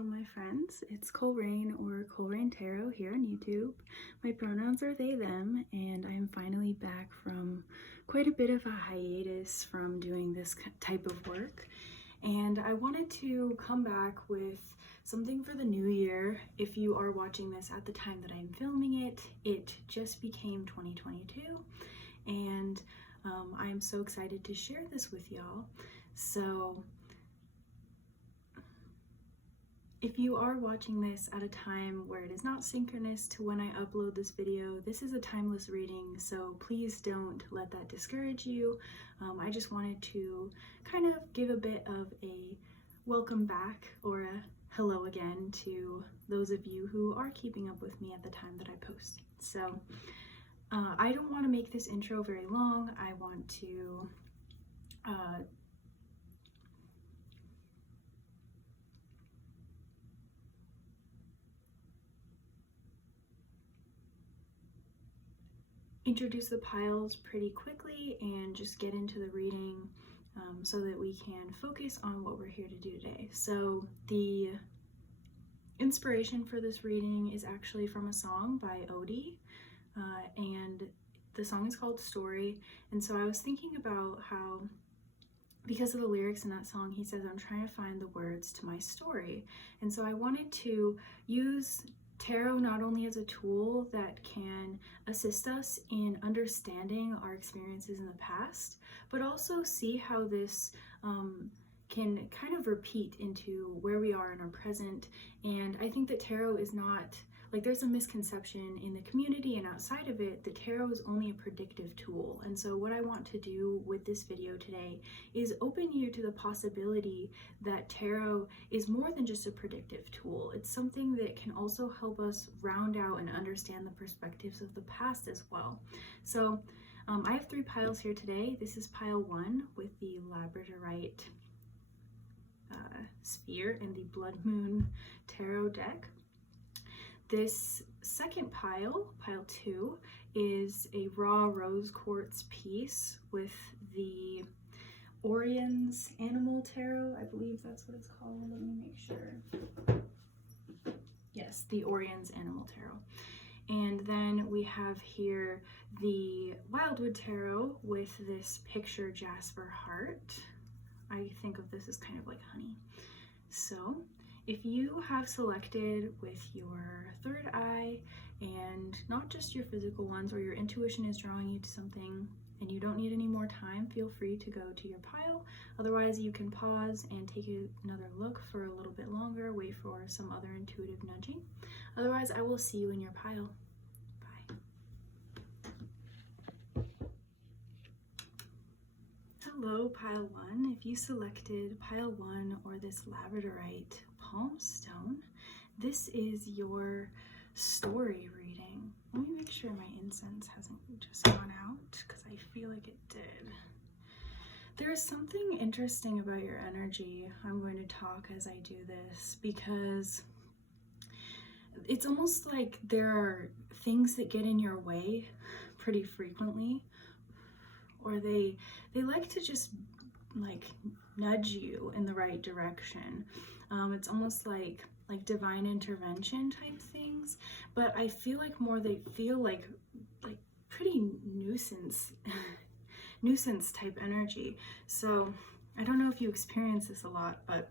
Hello my friends, it's Coleraine or Coleraine Tarot here on YouTube. My pronouns are they, them, and I am finally back from quite a bit of a hiatus from doing this type of work. And I wanted to come back with something for the new year. If you are watching this at the time that I'm filming it, it just became 2022, and I'm so excited to share this with y'all. So if you are watching this at a time where it is not synchronous to when I upload this video, this is a timeless reading, so please don't let that discourage you. I just wanted to kind of give a bit of a welcome back or a hello again to those of you who are keeping up with me at the time that I post. So I don't want to make this intro very long. I want to introduce the piles pretty quickly and just get into the reading so that we can focus on what we're here to do today. So the inspiration for this reading is actually from a song by Odie, and the song is called Story. And so I was thinking about how, because of the lyrics in that song, he says, I'm trying to find the words to my story. And so I wanted to use tarot not only as a tool that can assist us in understanding our experiences in the past, but also see how this can kind of repeat into where we are in our present. And I think that tarot is not, like, there's a misconception in the community and outside of it that tarot is only a predictive tool. And so what I want to do with this video today is open you to the possibility that tarot is more than just a predictive tool. It's something that can also help us round out and understand the perspectives of the past as well. So I have 3 piles here today. This is pile 1 with the labradorite sphere and the blood moon tarot deck. This second pile, pile 2, is a raw rose quartz piece with the Orion's Animal Tarot. I believe that's what it's called. Let me make sure. Yes, the Orion's Animal Tarot. And then we have here the Wildwood Tarot with this picture Jasper heart. I think of this as kind of like honey. So if you have selected with your third eye and not just your physical ones, or your intuition is drawing you to something and you don't need any more time, feel free to go to your pile. Otherwise, you can pause and take another look for a little bit longer, wait for some other intuitive nudging. Otherwise, I will see you in your pile. Bye. Hello, pile 1. If you selected pile 1 or this labradorite palm stone, this is your story reading. Let me make sure my incense hasn't just gone out, because I feel like it did. There is something interesting about your energy. I'm going to talk as I do this, because it's almost like there are things that get in your way pretty frequently, or they like to just like nudge you in the right direction. It's almost like divine intervention type things, but I feel like more they feel like pretty nuisance type energy. So I don't know if you experience this a lot, but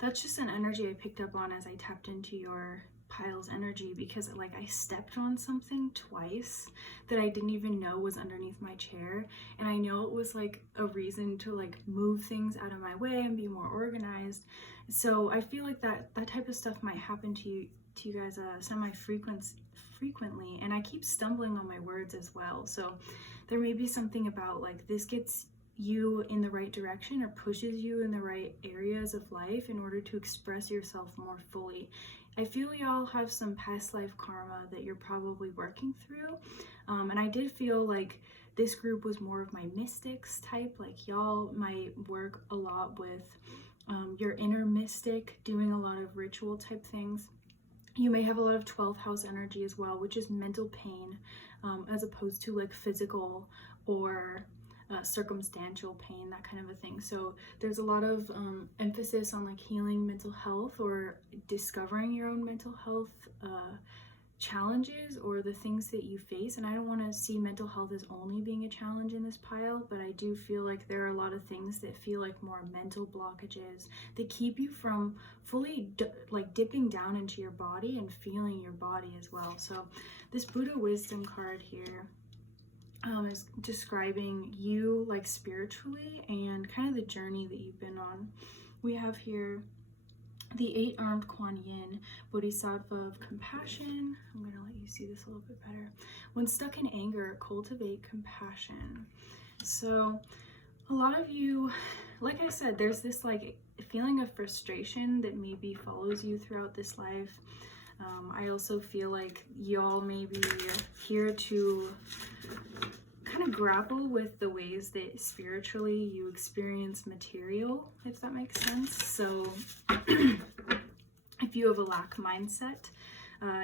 that's just an energy I picked up on as I tapped into your pile's energy, because like I stepped on something twice that I didn't even know was underneath my chair, and I know it was like a reason to like move things out of my way and be more organized. So I feel like that type of stuff might happen to you guys frequently, and I keep stumbling on my words as well. So there may be something about like this gets you in the right direction or pushes you in the right areas of life in order to express yourself more fully. I feel y'all have some past life karma that you're probably working through, and I did feel like this group was more of my mystics type. Like y'all might work a lot with your inner mystic, doing a lot of ritual type things. You may have a lot of 12th house energy as well, which is mental pain, as opposed to like physical or circumstantial pain, that kind of a thing. So there's a lot of emphasis on like healing mental health or discovering your own mental health challenges or the things that you face. And I don't want to see mental health as only being a challenge in this pile, but I do feel like there are a lot of things that feel like more mental blockages that keep you from fully like dipping down into your body and feeling your body as well. So this Buddha wisdom card here is describing you like spiritually and kind of the journey that you've been on. We have here the 8-armed Kuan Yin, Bodhisattva of compassion. I'm going to let you see this a little bit better. When stuck in anger, cultivate compassion. So a lot of you, like I said, there's this like feeling of frustration that maybe follows you throughout this life. I also feel like y'all may be here to kind of grapple with the ways that spiritually you experience material, if that makes sense. So if you have a lack mindset,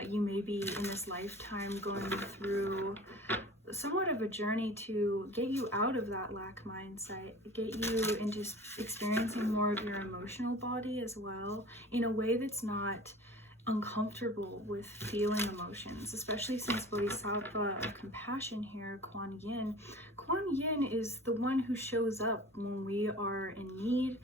you may be in this lifetime going through somewhat of a journey to get you out of that lack mindset, get you into experiencing more of your emotional body as well in a way that's not uncomfortable with feeling emotions, especially since Bodhisattva of compassion here, Kuan Yin. Kuan Yin is the one who shows up when we are in need.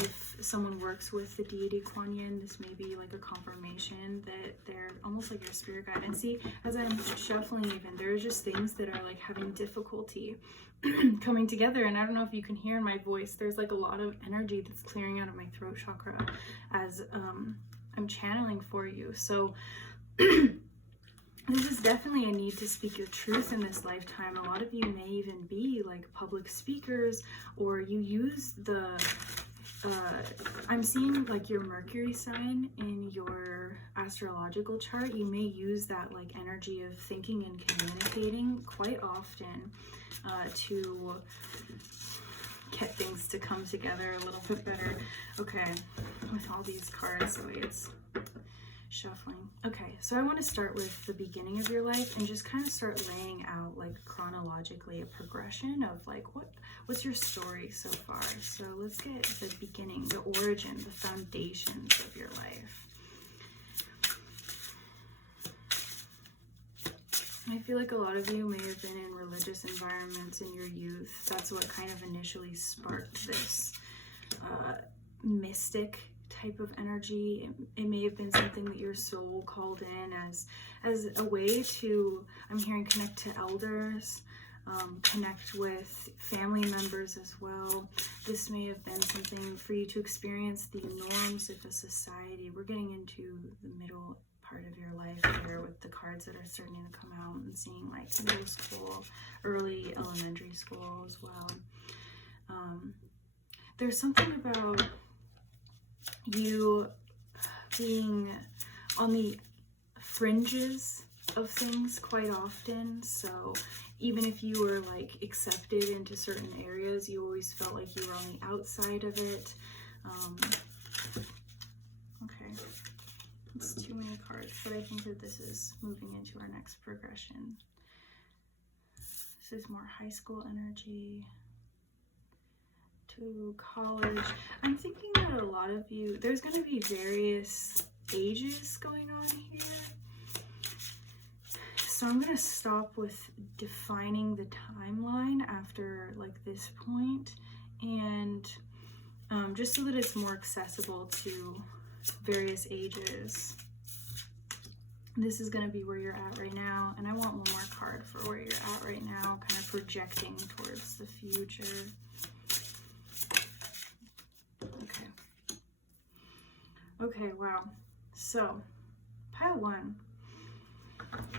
If someone works with the deity Kuan Yin, this may be like a confirmation that they're almost like your spirit guide. And see, as I'm shuffling even, there are just things that are like having difficulty coming together. And I don't know if you can hear in my voice, there's like a lot of energy that's clearing out of my throat chakra as I'm channeling for you. So this is definitely a need to speak your truth in this lifetime. A lot of you may even be like public speakers, or you use the I'm seeing like your Mercury sign in your astrological chart. You may use that like energy of thinking and communicating quite often to get things to come together a little bit better. Okay, with all these cards, the way it's shuffling. Okay, so I want to start with the beginning of your life and just kind of start laying out like chronologically a progression of like what's your story so far. So let's get the beginning, the origin, the foundations of your life. I feel like a lot of you may have been in religious environments in your youth. That's what kind of initially sparked this mystic type of energy. It may have been something that your soul called in as a way to, I'm hearing, connect to elders, connect with family members as well. This may have been something for you to experience the norms of a society. We're getting into the middle part of your life here with the cards that are starting to come out and seeing like middle school, early elementary school as well. There's something about you being on the fringes of things quite often. So even if you were like accepted into certain areas, you always felt like you were on the outside of it. Okay. It's too many cards, but I think that this is moving into our next progression. This is more high school energy to college. I'm thinking that a lot of you, there's going to be various ages going on here. So I'm going to stop with defining the timeline after like this point, and just so that it's more accessible to various ages. This is going to be where you're at right now, and I want one more card for where you're at right now, kind of projecting towards the future. Okay, wow. So, pile one.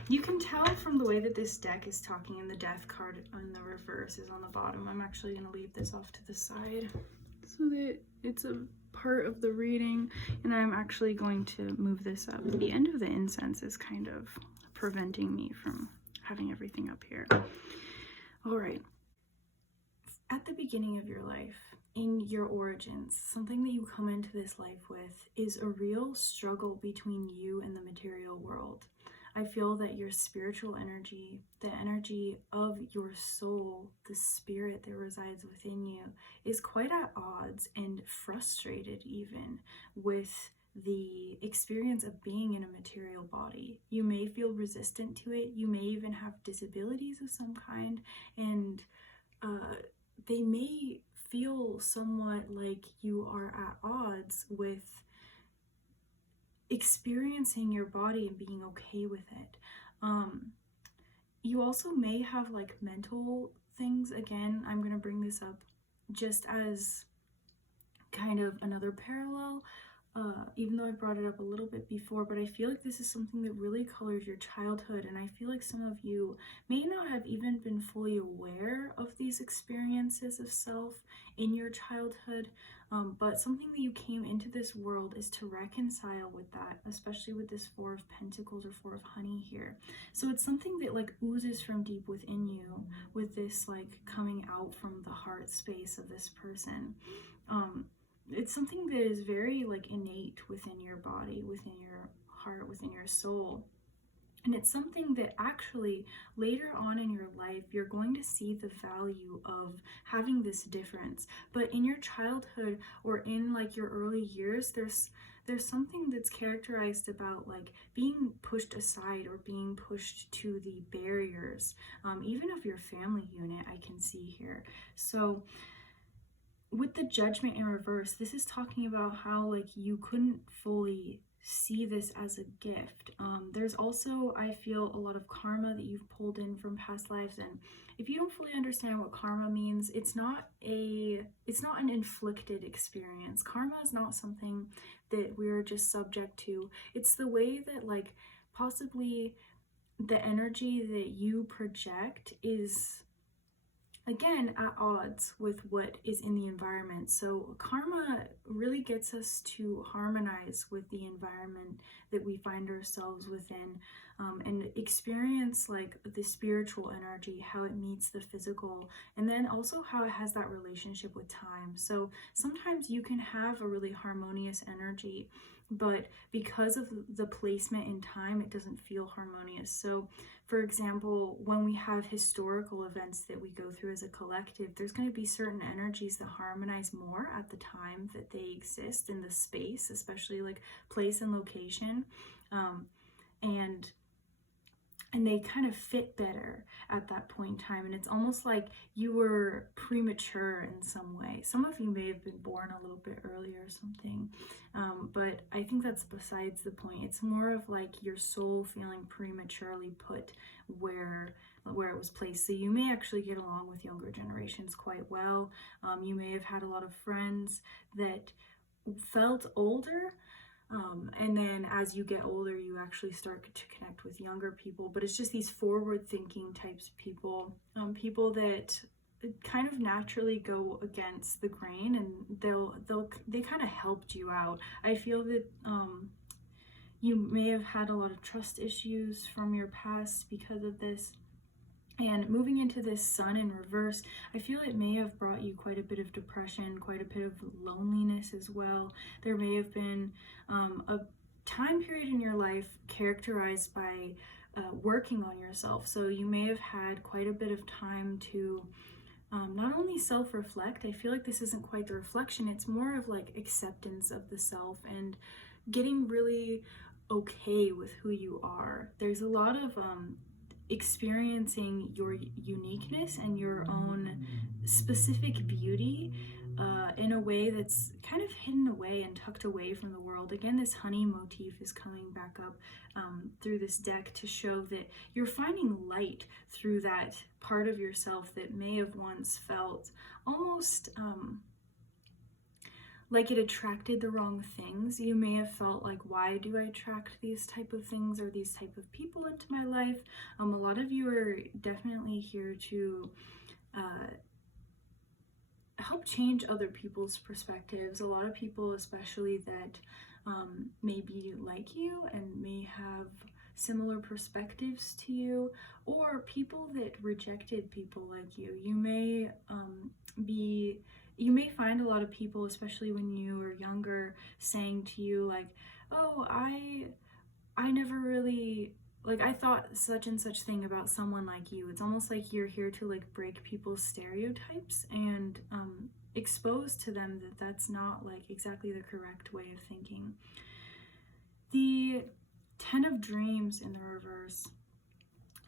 You can tell from the way that this deck is talking, and the death card on the reverse is on the bottom. I'm actually going to leave this off to the side so that it's a part of the reading, and I'm actually going to move this up. The end of the incense is kind of preventing me from having everything up here. All right. At the beginning of your life, in your origins, something that you come into this life with is a real struggle between you and the material world. I feel that your spiritual energy, the energy of your soul, the spirit that resides within you, is quite at odds and frustrated even with the experience of being in a material body. You may feel resistant to it. You may even have disabilities of some kind, and they may feel somewhat like you are at odds with experiencing your body and being okay with it. You also may have like mental things. Again, I'm going to bring this up just as kind of another parallel, even though I brought it up a little bit before, but I feel like this is something that really colors your childhood, and I feel like some of you may not have even been fully aware of these experiences of self in your childhood, but something that you came into this world is to reconcile with that, especially with this Four of Pentacles or Four of Honey here. So it's something that like oozes from deep within you with this like coming out from the heart space of this person. It's something that is very like innate within your body, within your heart, within your soul. And it's something that actually later on in your life, you're going to see the value of having this difference. But in your childhood or in like your early years, there's something that's characterized about like being pushed aside or being pushed to the barriers, even of your family unit, I can see here. So with the Judgment in reverse, this is talking about how like you couldn't fully see this as a gift. There's also, I feel, a lot of karma that you've pulled in from past lives, and if you don't fully understand what karma means, it's not an inflicted experience. Karma is not something that we're just subject to. It's the way that like possibly the energy that you project is again at odds with what is in the environment. So karma really gets us to harmonize with the environment that we find ourselves within, and experience like the spiritual energy, how it meets the physical, and then also how it has that relationship with time. So sometimes you can have a really harmonious energy, but because of the placement in time, it doesn't feel harmonious. So for example, when we have historical events that we go through as a collective, there's going to be certain energies that harmonize more at the time that they exist in the space, especially like place and location, and they kind of fit better at that point in time. And it's almost like you were premature in some way. Some of you may have been born a little bit earlier or something, but I think that's besides the point. It's more of like your soul feeling prematurely put where it was placed. So you may actually get along with younger generations quite well. You may have had a lot of friends that felt older, and then as you get older, you actually start to connect with younger people. But it's just these forward-thinking types of people, people that kind of naturally go against the grain, and they kind of helped you out. I feel that you may have had a lot of trust issues from your past because of this. And moving into this Sun in reverse, I feel it may have brought you quite a bit of depression, quite a bit of loneliness as well. There may have been a time period in your life characterized by working on yourself. So you may have had quite a bit of time to not only self-reflect. I feel like this isn't quite the reflection, it's more of like acceptance of the self and getting really okay with who you are. There's a lot of experiencing your uniqueness and your own specific beauty in a way that's kind of hidden away and tucked away from the world. Again, this honey motif is coming back up through this deck to show that you're finding light through that part of yourself that may have once felt almost like it attracted the wrong things. You may have felt like, why do I attract these type of things or these type of people into my life? A lot of you are definitely here to help change other people's perspectives. A lot of people, especially that may be like you and may have similar perspectives to you, or people that rejected people like you. You may find a lot of people, especially when you were younger, saying to you like, oh, I never really like I thought such and such thing about someone like you. It's almost like you're here to like break people's stereotypes and expose to them that that's not like exactly the correct way of thinking. The 10 of Dreams in the reverse.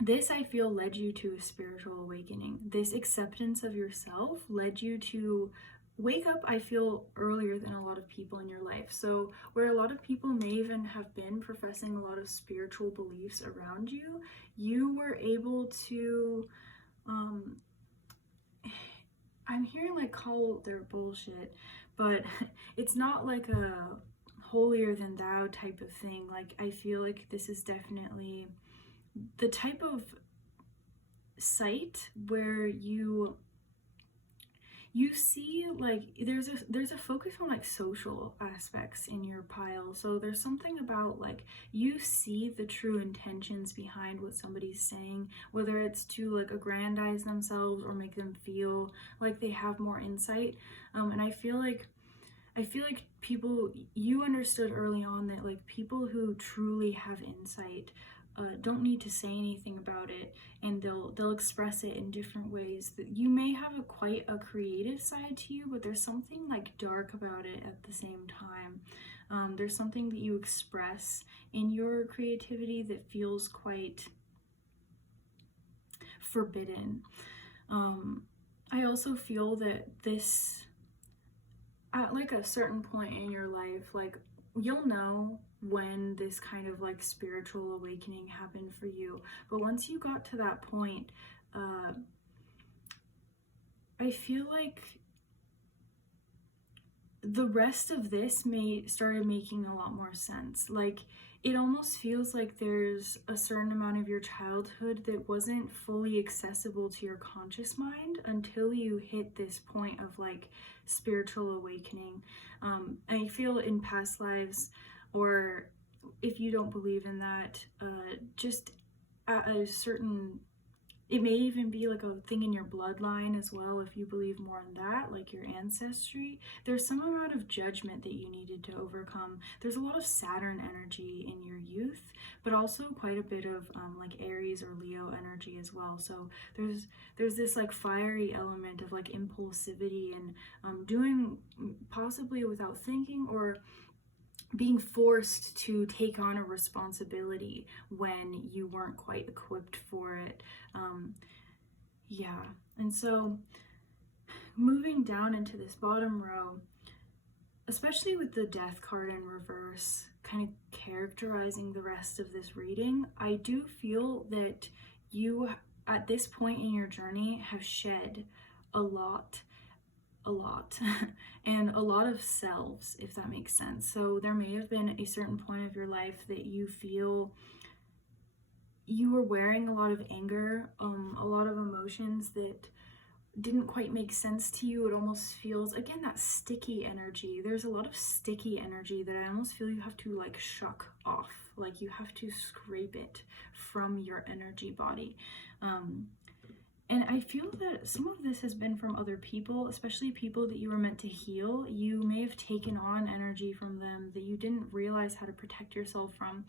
This, I feel, led you to a spiritual awakening. This acceptance of yourself led you to wake up, I feel, earlier than a lot of people in your life. So where a lot of people may even have been professing a lot of spiritual beliefs around you, you were able to, I'm hearing like call their bullshit, but it's not like a holier than thou type of thing. Like I feel like this is definitely the type of site where you see like there's a focus on like social aspects in your pile. So there's something about like you see the true intentions behind what somebody's saying, whether it's to like aggrandize themselves or make them feel like they have more insight. And I feel like people, you understood early on that like people who truly have insight don't need to say anything about it, and they'll express it in different ways. That you may have quite a creative side to you, but there's something like dark about it at the same time. There's something that you express in your creativity that feels quite forbidden. I also feel that this, at like a certain point in your life, like you'll know when this kind of like spiritual awakening happened for you. But once you got to that point, I feel like the rest of this started making a lot more sense. Like it almost feels like there's a certain amount of your childhood that wasn't fully accessible to your conscious mind until you hit this point of like spiritual awakening. I feel in past lives, or if you don't believe in that, just at a certain, it may even be like a thing in your bloodline as well, if you believe more in that, like your ancestry. There's some amount of judgment that you needed to overcome. There's a lot of Saturn energy in your youth, but also quite a bit of like Aries or Leo energy as well. So there's this like fiery element of like impulsivity and doing possibly without thinking, or being forced to take on a responsibility when you weren't quite equipped for it. Yeah, and so moving down into this bottom row, especially with the Death card in reverse, kind of characterizing the rest of this reading, I do feel that you, at this point in your journey, have shed a lot and a lot of selves, if that makes sense. So there may have been a certain point of your life that you feel you were wearing a lot of anger, a lot of emotions that didn't quite make sense to you. It almost feels, again, that sticky energy. There's a lot of sticky energy that I almost feel you have to like shuck off, like you have to scrape it from your energy body. And I feel that some of this has been from other people, especially people that you were meant to heal. You may have taken on energy from them that you didn't realize how to protect yourself from.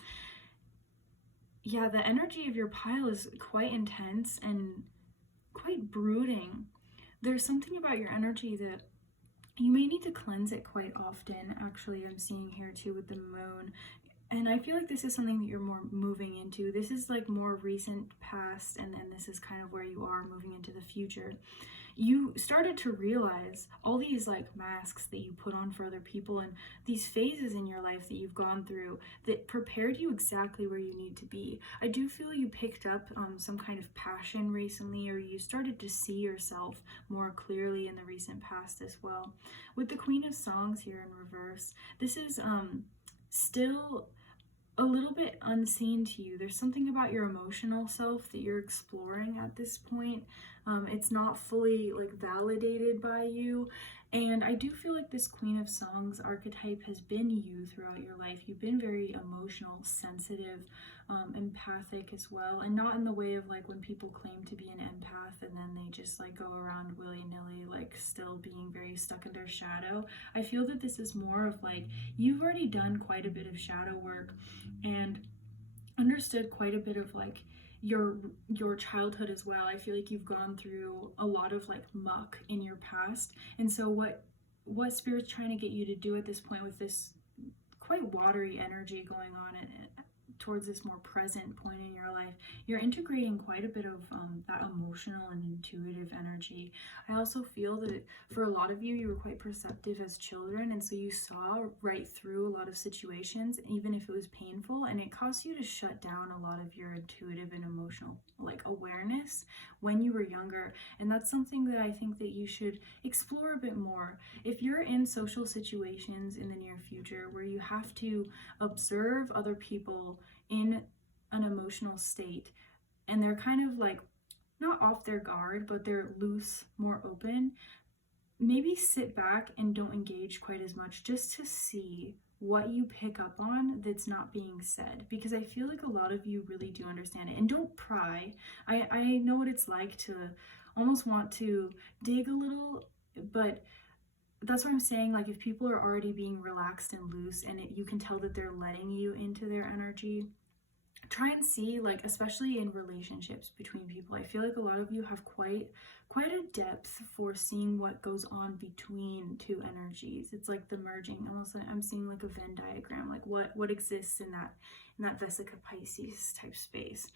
Yeah, the energy of your pile is quite intense and quite brooding. There's something about your energy that you may need to cleanse it quite often. Actually, I'm seeing here too with the moon. And I feel like this is something that you're more moving into. This is like more recent past, and then this is kind of where you are moving into the future. You started to realize all these like masks that you put on for other people and these phases in your life that you've gone through that prepared you exactly where you need to be. I do feel you picked up some kind of passion recently, or you started to see yourself more clearly in the recent past as well. With the Queen of Songs here in reverse, this is still a little bit unseen to you. There's something about your emotional self that you're exploring at this point. It's not fully like validated by you. And I do feel like this Queen of Songs archetype has been you throughout your life. You've been very emotional, sensitive, empathic as well, and not in the way of like when people claim to be an empath and then they just like go around willy-nilly like still being very stuck in their shadow. I feel that this is more of like you've already done quite a bit of shadow work, and understood quite a bit of like your childhood as well. I feel like you've gone through a lot of like muck in your past, and so what spirit's trying to get you to do at this point with this quite watery energy going on towards this more present point in your life, you're integrating quite a bit of that emotional and intuitive energy. I also feel that for a lot of you, you were quite perceptive as children, and so you saw right through a lot of situations, even if it was painful, and it caused you to shut down a lot of your intuitive and emotional like awareness when you were younger. And that's something that I think that you should explore a bit more. If you're in social situations in the near future where you have to observe other people in an emotional state and they're kind of like not off their guard, but they're loose, more open, maybe sit back and don't engage quite as much just to see what you pick up on that's not being said, because I feel like a lot of you really do understand it. And don't pry. I know what it's like to almost want to dig a little, but that's what I'm saying. Like, if people are already being relaxed and loose and you can tell that they're letting you into their energy, try and see, like, especially in relationships between people, I feel like a lot of you have quite a depth for seeing what goes on between two energies. It's like the merging, almost like I'm seeing like a Venn diagram, like what exists in that Vesica Pisces type space.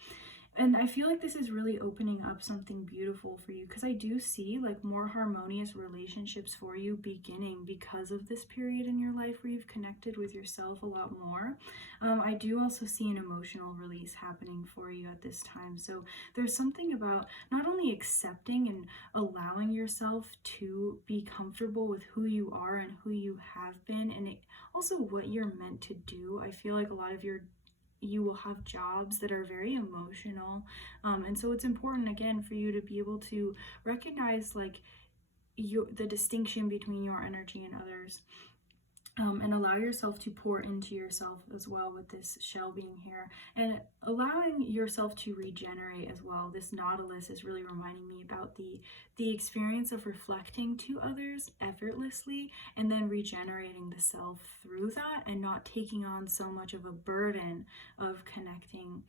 And I feel like this is really opening up something beautiful for you, because I do see like more harmonious relationships for you beginning because of this period in your life where you've connected with yourself a lot more. I do also see an emotional release happening for you at this time. So there's something about not only accepting and allowing yourself to be comfortable with who you are and who you have been, and also what you're meant to do. I feel like a lot of you will have jobs that are very emotional, and so it's important again for you to be able to recognize like the distinction between your energy and others, and allow yourself to pour into yourself as well with this shell being here, and allowing yourself to regenerate as well. This nautilus is really reminding me about the experience of reflecting to others effortlessly and then regenerating the self through that, and not taking on so much of a burden of connecting.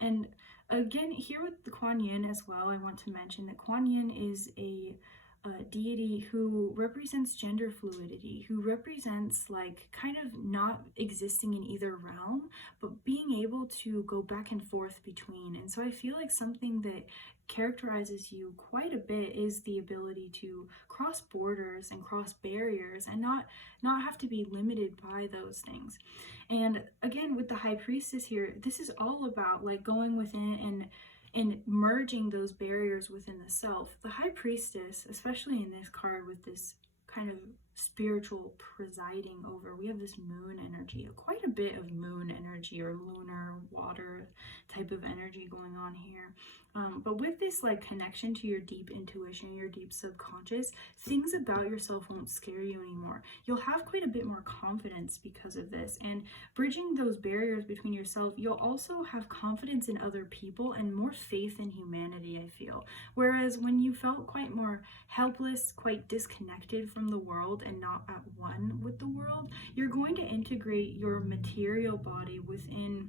And again, here with the Kuan Yin as well, I want to mention that Kuan Yin is a deity who represents gender fluidity, who represents like kind of not existing in either realm, but being able to go back and forth between. And so I feel like something that characterizes you quite a bit is the ability to cross borders and cross barriers and not have to be limited by those things. And again, with the High Priestess here, this is all about like going within and merging those barriers within the self. The High Priestess, especially in this card with this kind of spiritual presiding over, we have this moon energy, quite a bit of moon energy or lunar water type of energy going on here. But with this like connection to your deep intuition, your deep subconscious, things about yourself won't scare you anymore. You'll have quite a bit more confidence because of this, and bridging those barriers between yourself, you'll also have confidence in other people and more faith in humanity, I feel. Whereas when you felt quite more helpless, quite disconnected from the world and not at one with the world, you're going to integrate your material body within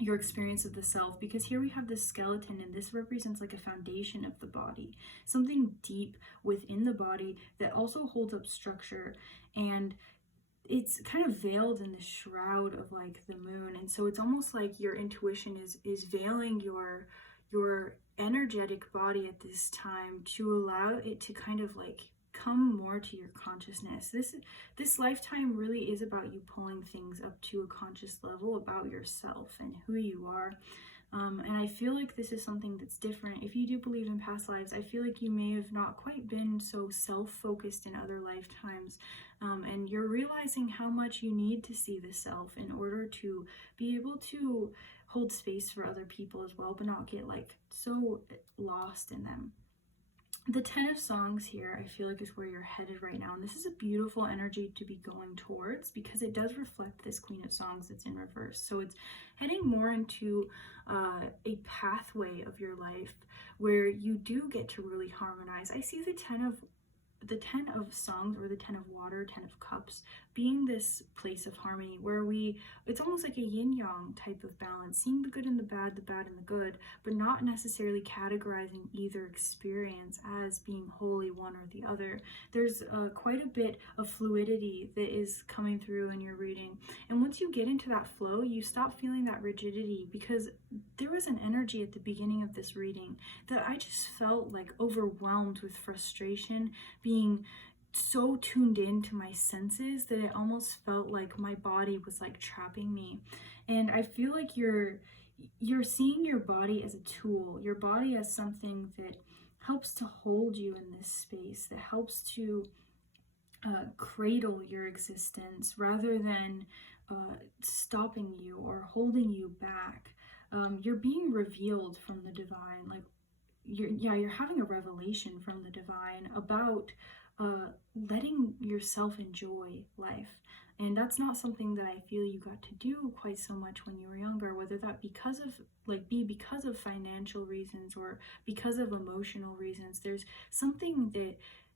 your experience of the self, because here we have this skeleton, and this represents like a foundation of the body, something deep within the body that also holds up structure, and it's kind of veiled in the shroud of like the moon. And so it's almost like your intuition is veiling your energetic body at this time to allow it to kind of like come more to your consciousness. This lifetime really is about you pulling things up to a conscious level about yourself and who you are. And I feel like this is something that's different. If you do believe in past lives, I feel like you may have not quite been so self-focused in other lifetimes, and you're realizing how much you need to see the self in order to be able to hold space for other people as well, but not get like so lost in them. The 10 of Songs here, I feel like, is where you're headed right now. And this is a beautiful energy to be going towards, because it does reflect this Queen of Songs that's in reverse. So it's heading more into a pathway of your life where you do get to really harmonize. I see the 10 of the 10 of songs, or the 10 of water, 10 of cups, being this place of harmony where it's almost like a yin yang type of balance, seeing the good and the bad and the good, but not necessarily categorizing either experience as being wholly one or the other. There's quite a bit of fluidity that is coming through in your reading. And once you get into that flow, you stop feeling that rigidity, because there was an energy at the beginning of this reading that I just felt like overwhelmed with frustration, being so tuned in to my senses that it almost felt like my body was like trapping me. And I feel like you're seeing your body as a tool, your body as something that helps to hold you in this space, that helps to cradle your existence rather than stopping you or holding you back. You're being revealed from the divine, like you're having a revelation from the divine about letting yourself enjoy life. And that's not something that I feel you got to do quite so much when you were younger, whether that because of financial reasons or because of emotional reasons. There's something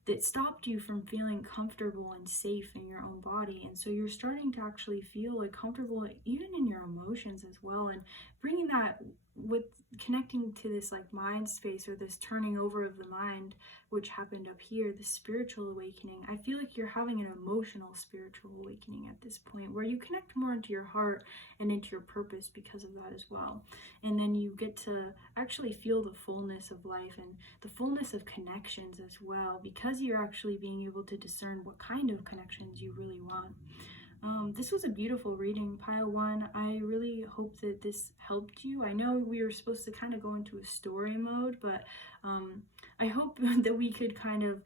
that stopped you from feeling comfortable and safe in your own body. And so you're starting to actually feel like comfortable even in your emotions as well, and bringing that with connecting to this like mind space, or this turning over of the mind, which happened up here, the spiritual awakening. I feel like you're having an emotional spiritual awakening at this point, where you connect more into your heart and into your purpose because of that as well. And then you get to actually feel the fullness of life and the fullness of connections as well, because you're actually being able to discern what kind of connections you really want. This was a beautiful reading, Pile 1. I really hope that this helped you. I know we were supposed to kind of go into a story mode, but I hope that we could kind of,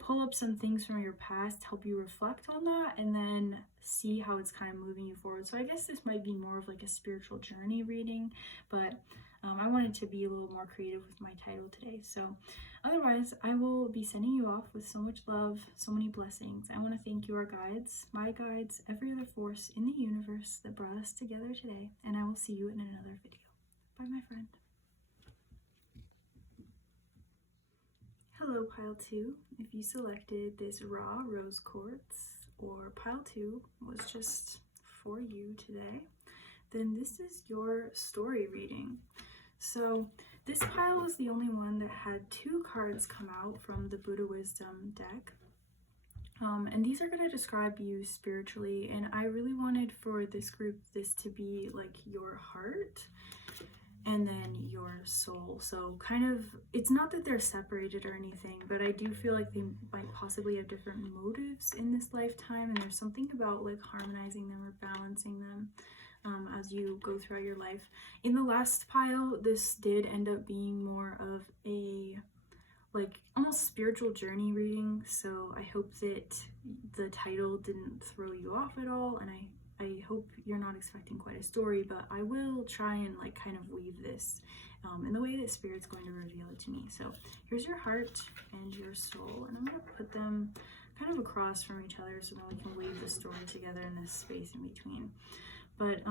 pull up some things from your past, help you reflect on that, and then see how it's kind of moving you forward. So I guess this might be more of like a spiritual journey reading, but I wanted to be a little more creative with my title today. So otherwise, I will be sending you off with so much love, so many blessings. I want to thank your guides, my guides, every other force in the universe that brought us together today, and I will see you in another video. Bye, my friend. Hello, Pile 2. If you selected this raw rose quartz, or Pile 2 was just for you today, then this is your story reading. So this pile was the only one that had 2 cards come out from the Buddha Wisdom deck. And these are going to describe you spiritually, and I really wanted for this to be like your heart and then your soul. So kind of, it's not that they're separated or anything, but I do feel like they might possibly have different motives in this lifetime, and there's something about like harmonizing them or balancing them as you go throughout your life. In the last pile, this did end up being more of a like almost spiritual journey reading, so I hope that the title didn't throw you off at all, and I hope you're not expecting quite a story, but I will try and like kind of weave this in the way that Spirit's going to reveal it to me. So here's your heart and your soul, and I'm going to put them kind of across from each other so that we can weave the story together in this space in between. But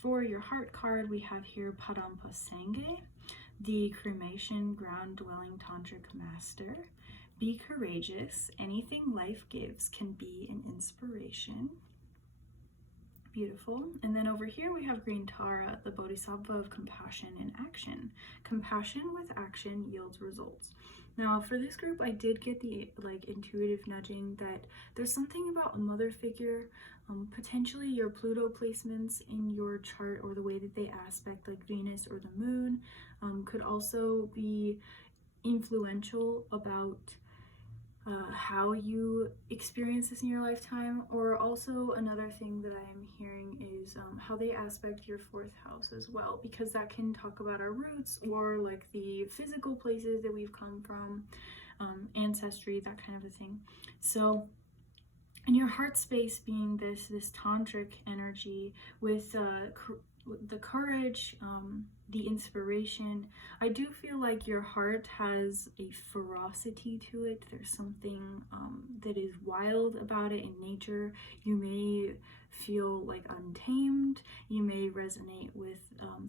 for your heart card, we have here Padampa Sangye, the cremation ground-dwelling tantric master. Be courageous. Anything life gives can be an inspiration. Beautiful. And then over here we have Green Tara, the Bodhisattva of compassion in action. Compassion with action yields results. Now for this group, I did get the like intuitive nudging that there's something about a mother figure, potentially your Pluto placements in your chart, or the way that they aspect like Venus or the moon, could also be influential about how you experience this in your lifetime. Or also another thing that I'm hearing is how they aspect your 4th house as well, because that can talk about our roots or like the physical places that we've come from, ancestry, that kind of a thing. So in your heart space being this tantric energy with the courage, the inspiration, I do feel like your heart has a ferocity to it. There's something that is wild about it in nature. You may feel like untamed. You may resonate with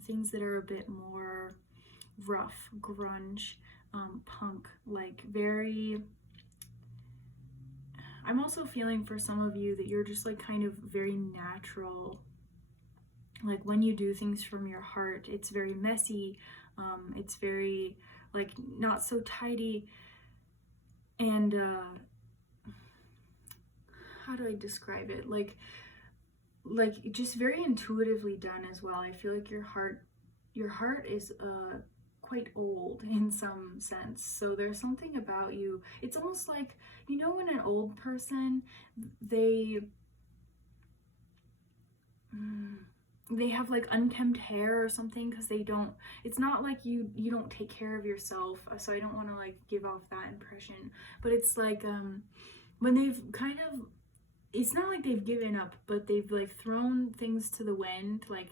things that are a bit more rough, grunge, punk, like very I'm also feeling for some of you that you're just like kind of very natural. Like when you do things from your heart, it's very messy. It's very like not so tidy. And how do I describe it? Like just very intuitively done as well. I feel like your heart is quite old in some sense. So there's something about you. It's almost like, you know, when an old person, they have like unkempt hair or something, because they don't, it's not like you don't take care of yourself. So I don't want to like give off that impression, but it's like when they've kind of, it's not like they've given up, but they've like thrown things to the wind, like,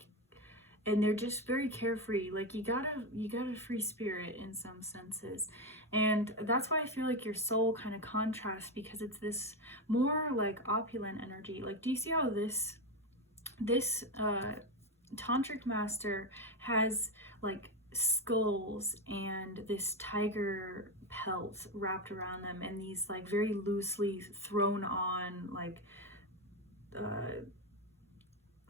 and they're just very carefree. Like you got a free spirit in some senses. And that's why I feel like your soul kind of contrasts, because it's this more like opulent energy. Like, do you see how this tantric master has like skulls and this tiger pelt wrapped around them, and these like very loosely thrown on like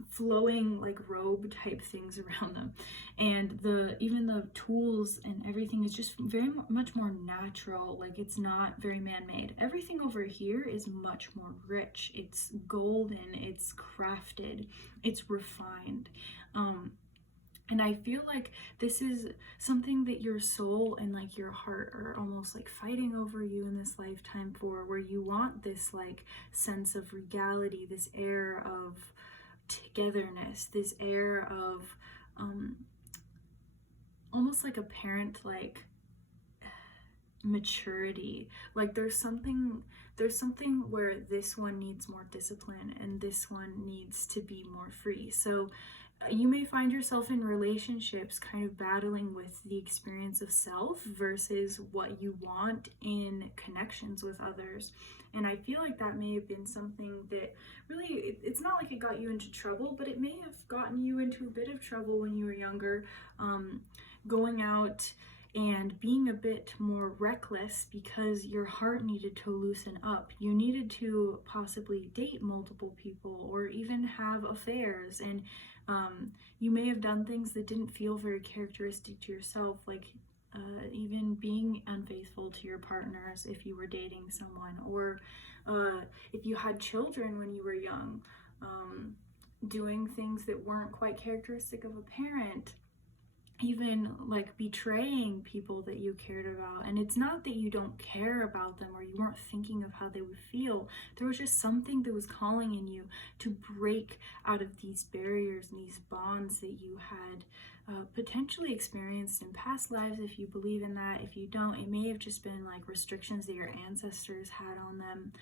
flowing like robe type things around them, and even the tools and everything is just very much more natural. Like it's not very man-made. Everything over here is much more rich. It's golden, it's crafted, it's refined. And I feel like this is something that your soul and like your heart are almost like fighting over you in this lifetime for, where you want this like sense of regality, this air of togetherness, this air of almost like a parent like maturity. Like there's something where this one needs more discipline and this one needs to be more free. So you may find yourself in relationships kind of battling with the experience of self versus what you want in connections with others. And I feel like that may have been something that really, it's not like it got you into trouble, but it may have gotten you into a bit of trouble when you were younger, going out and being a bit more reckless because your heart needed to loosen up. You needed to possibly date multiple people or even have affairs, and you may have done things that didn't feel very characteristic to yourself, like even being unfaithful to your partners if you were dating someone, or if you had children when you were young, doing things that weren't quite characteristic of a parent, even like betraying people that you cared about. And it's not that you don't care about them or you weren't thinking of how they would feel. There was just something that was calling in you to break out of these barriers and these bonds that you had potentially experienced in past lives, if you believe in that. If you don't, it may have just been like restrictions that your ancestors had on them,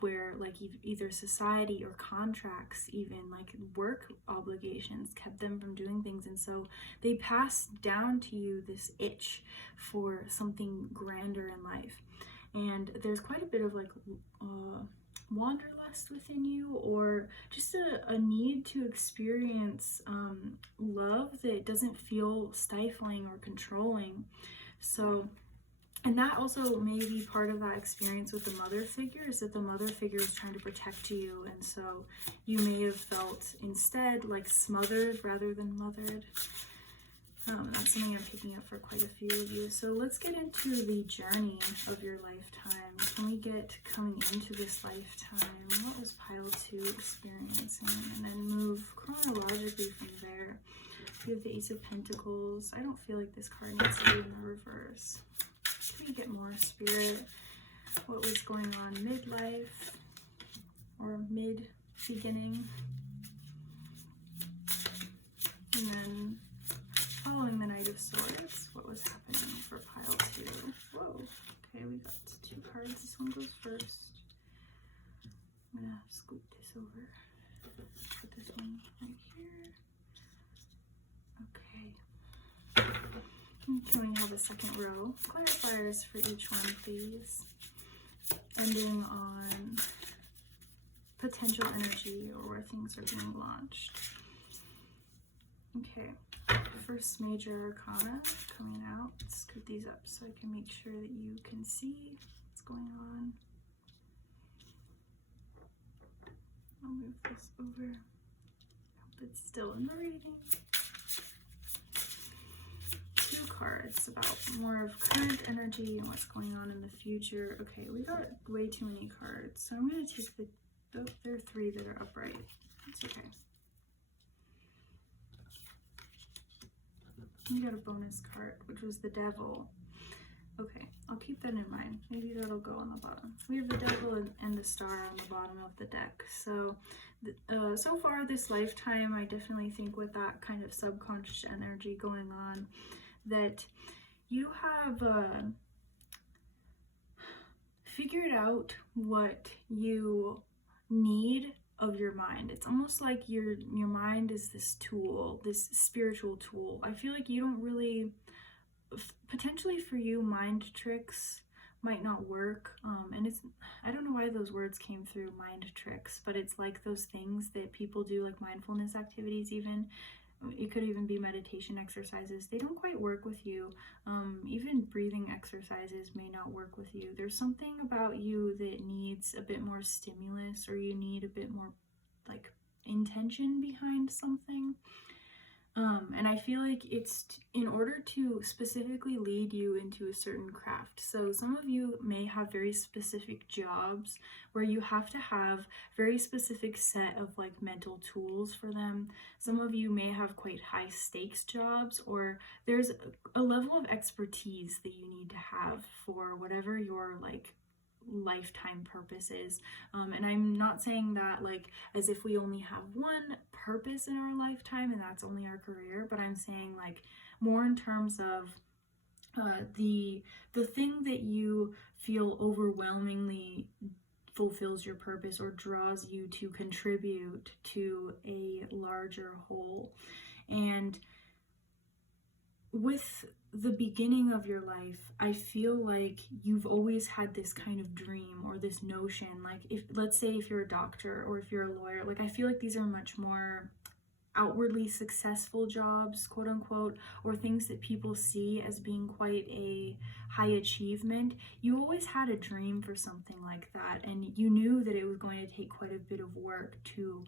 where like either society or contracts, even like work obligations, kept them from doing things. And so they passed down to you this itch for something grander in life. And there's quite a bit of like wanderlust within you, or just a need to experience love that doesn't feel stifling or controlling. So, and that also may be part of that experience with the mother figure, is that the mother figure is trying to protect you, and so you may have felt instead like smothered rather than mothered. That's something I'm picking up for quite a few of you. So let's get into the journey of your lifetime. Can we get coming into this lifetime? What was pile 2 experiencing? And then move chronologically from there. We have the Ace of Pentacles. I don't feel like this card needs to be in the reverse. Can we get more spirit? What was going on midlife or mid-beginning? And then following the Knight of Swords, what was happening for pile 2? Whoa. Okay, we got 2 cards. This one goes first. I'm gonna scoop this over. Put this one right here. Okay. Can we have a second row? Clarifiers for each one, please. Ending on potential energy or where things are being launched. Okay. First major arcana coming out. Scoot these up so I can make sure that you can see what's going on. move this over. Hope it's still in the reading. 2 cards about more of current energy and what's going on in the future. Okay, we got way too many cards, so I'm going to take there are 3 that are upright. It's okay. We got a bonus card, which was the Devil. Okay, I'll keep that in mind. Maybe that'll go on the bottom. We have the Devil and the Star on the bottom of the deck. So, so far this lifetime, I definitely think with that kind of subconscious energy going on, that you have figured out what you need of your mind. It's almost like your mind is this tool, this spiritual tool. I feel like you don't really, potentially for you, mind tricks might not work, and I don't know why those words came through, mind tricks, but it's like those things that people do, like mindfulness activities. Even it could even be meditation exercises. They don't quite work with you. Even breathing exercises may not work with you. There's something about you that needs a bit more stimulus, or you need a bit more like intention behind something. And I feel like it's in order to specifically lead you into a certain craft. So some of you may have very specific jobs where you have to have very specific set of like mental tools for them. Some of you may have quite high stakes jobs, or there's a level of expertise that you need to have for whatever your like lifetime purposes. And I'm not saying that like as if we only have one purpose in our lifetime and that's only our career, but I'm saying like more in terms of the thing that you feel overwhelmingly fulfills your purpose or draws you to contribute to a larger whole. And with the beginning of your life, I feel like you've always had this kind of dream or this notion, like if, let's say if you're a doctor or if you're a lawyer, like I feel like these are much more outwardly successful jobs, quote unquote, or things that people see as being quite a high achievement. You always had a dream for something like that, and you knew that it was going to take quite a bit of work to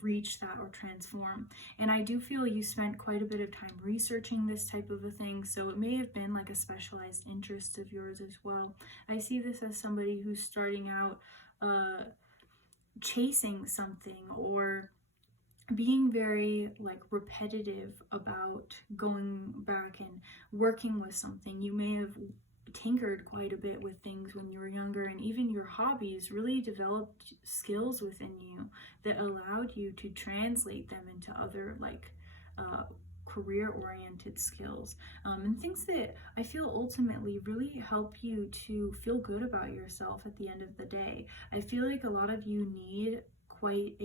reach that or transform. And I do feel you spent quite a bit of time researching this type of a thing, so it may have been like a specialized interest of yours as well. I see this as somebody who's starting out chasing something or being very like repetitive about going back and working with something. You may have tinkered quite a bit with things when you were younger, and even your hobbies really developed skills within you that allowed you to translate them into other like career-oriented skills, and things that I feel ultimately really help you to feel good about yourself at the end of the day. I feel like a lot of you need quite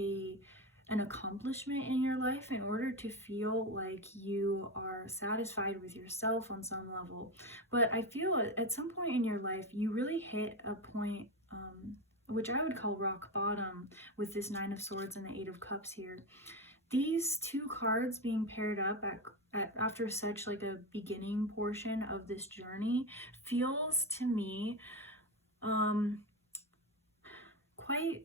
an accomplishment in your life in order to feel like you are satisfied with yourself on some level. But I feel at some point in your life you really hit a point which I would call rock bottom with this 9 of Swords and the 8 of Cups here. These 2 cards being paired up after such like a beginning portion of this journey feels to me quite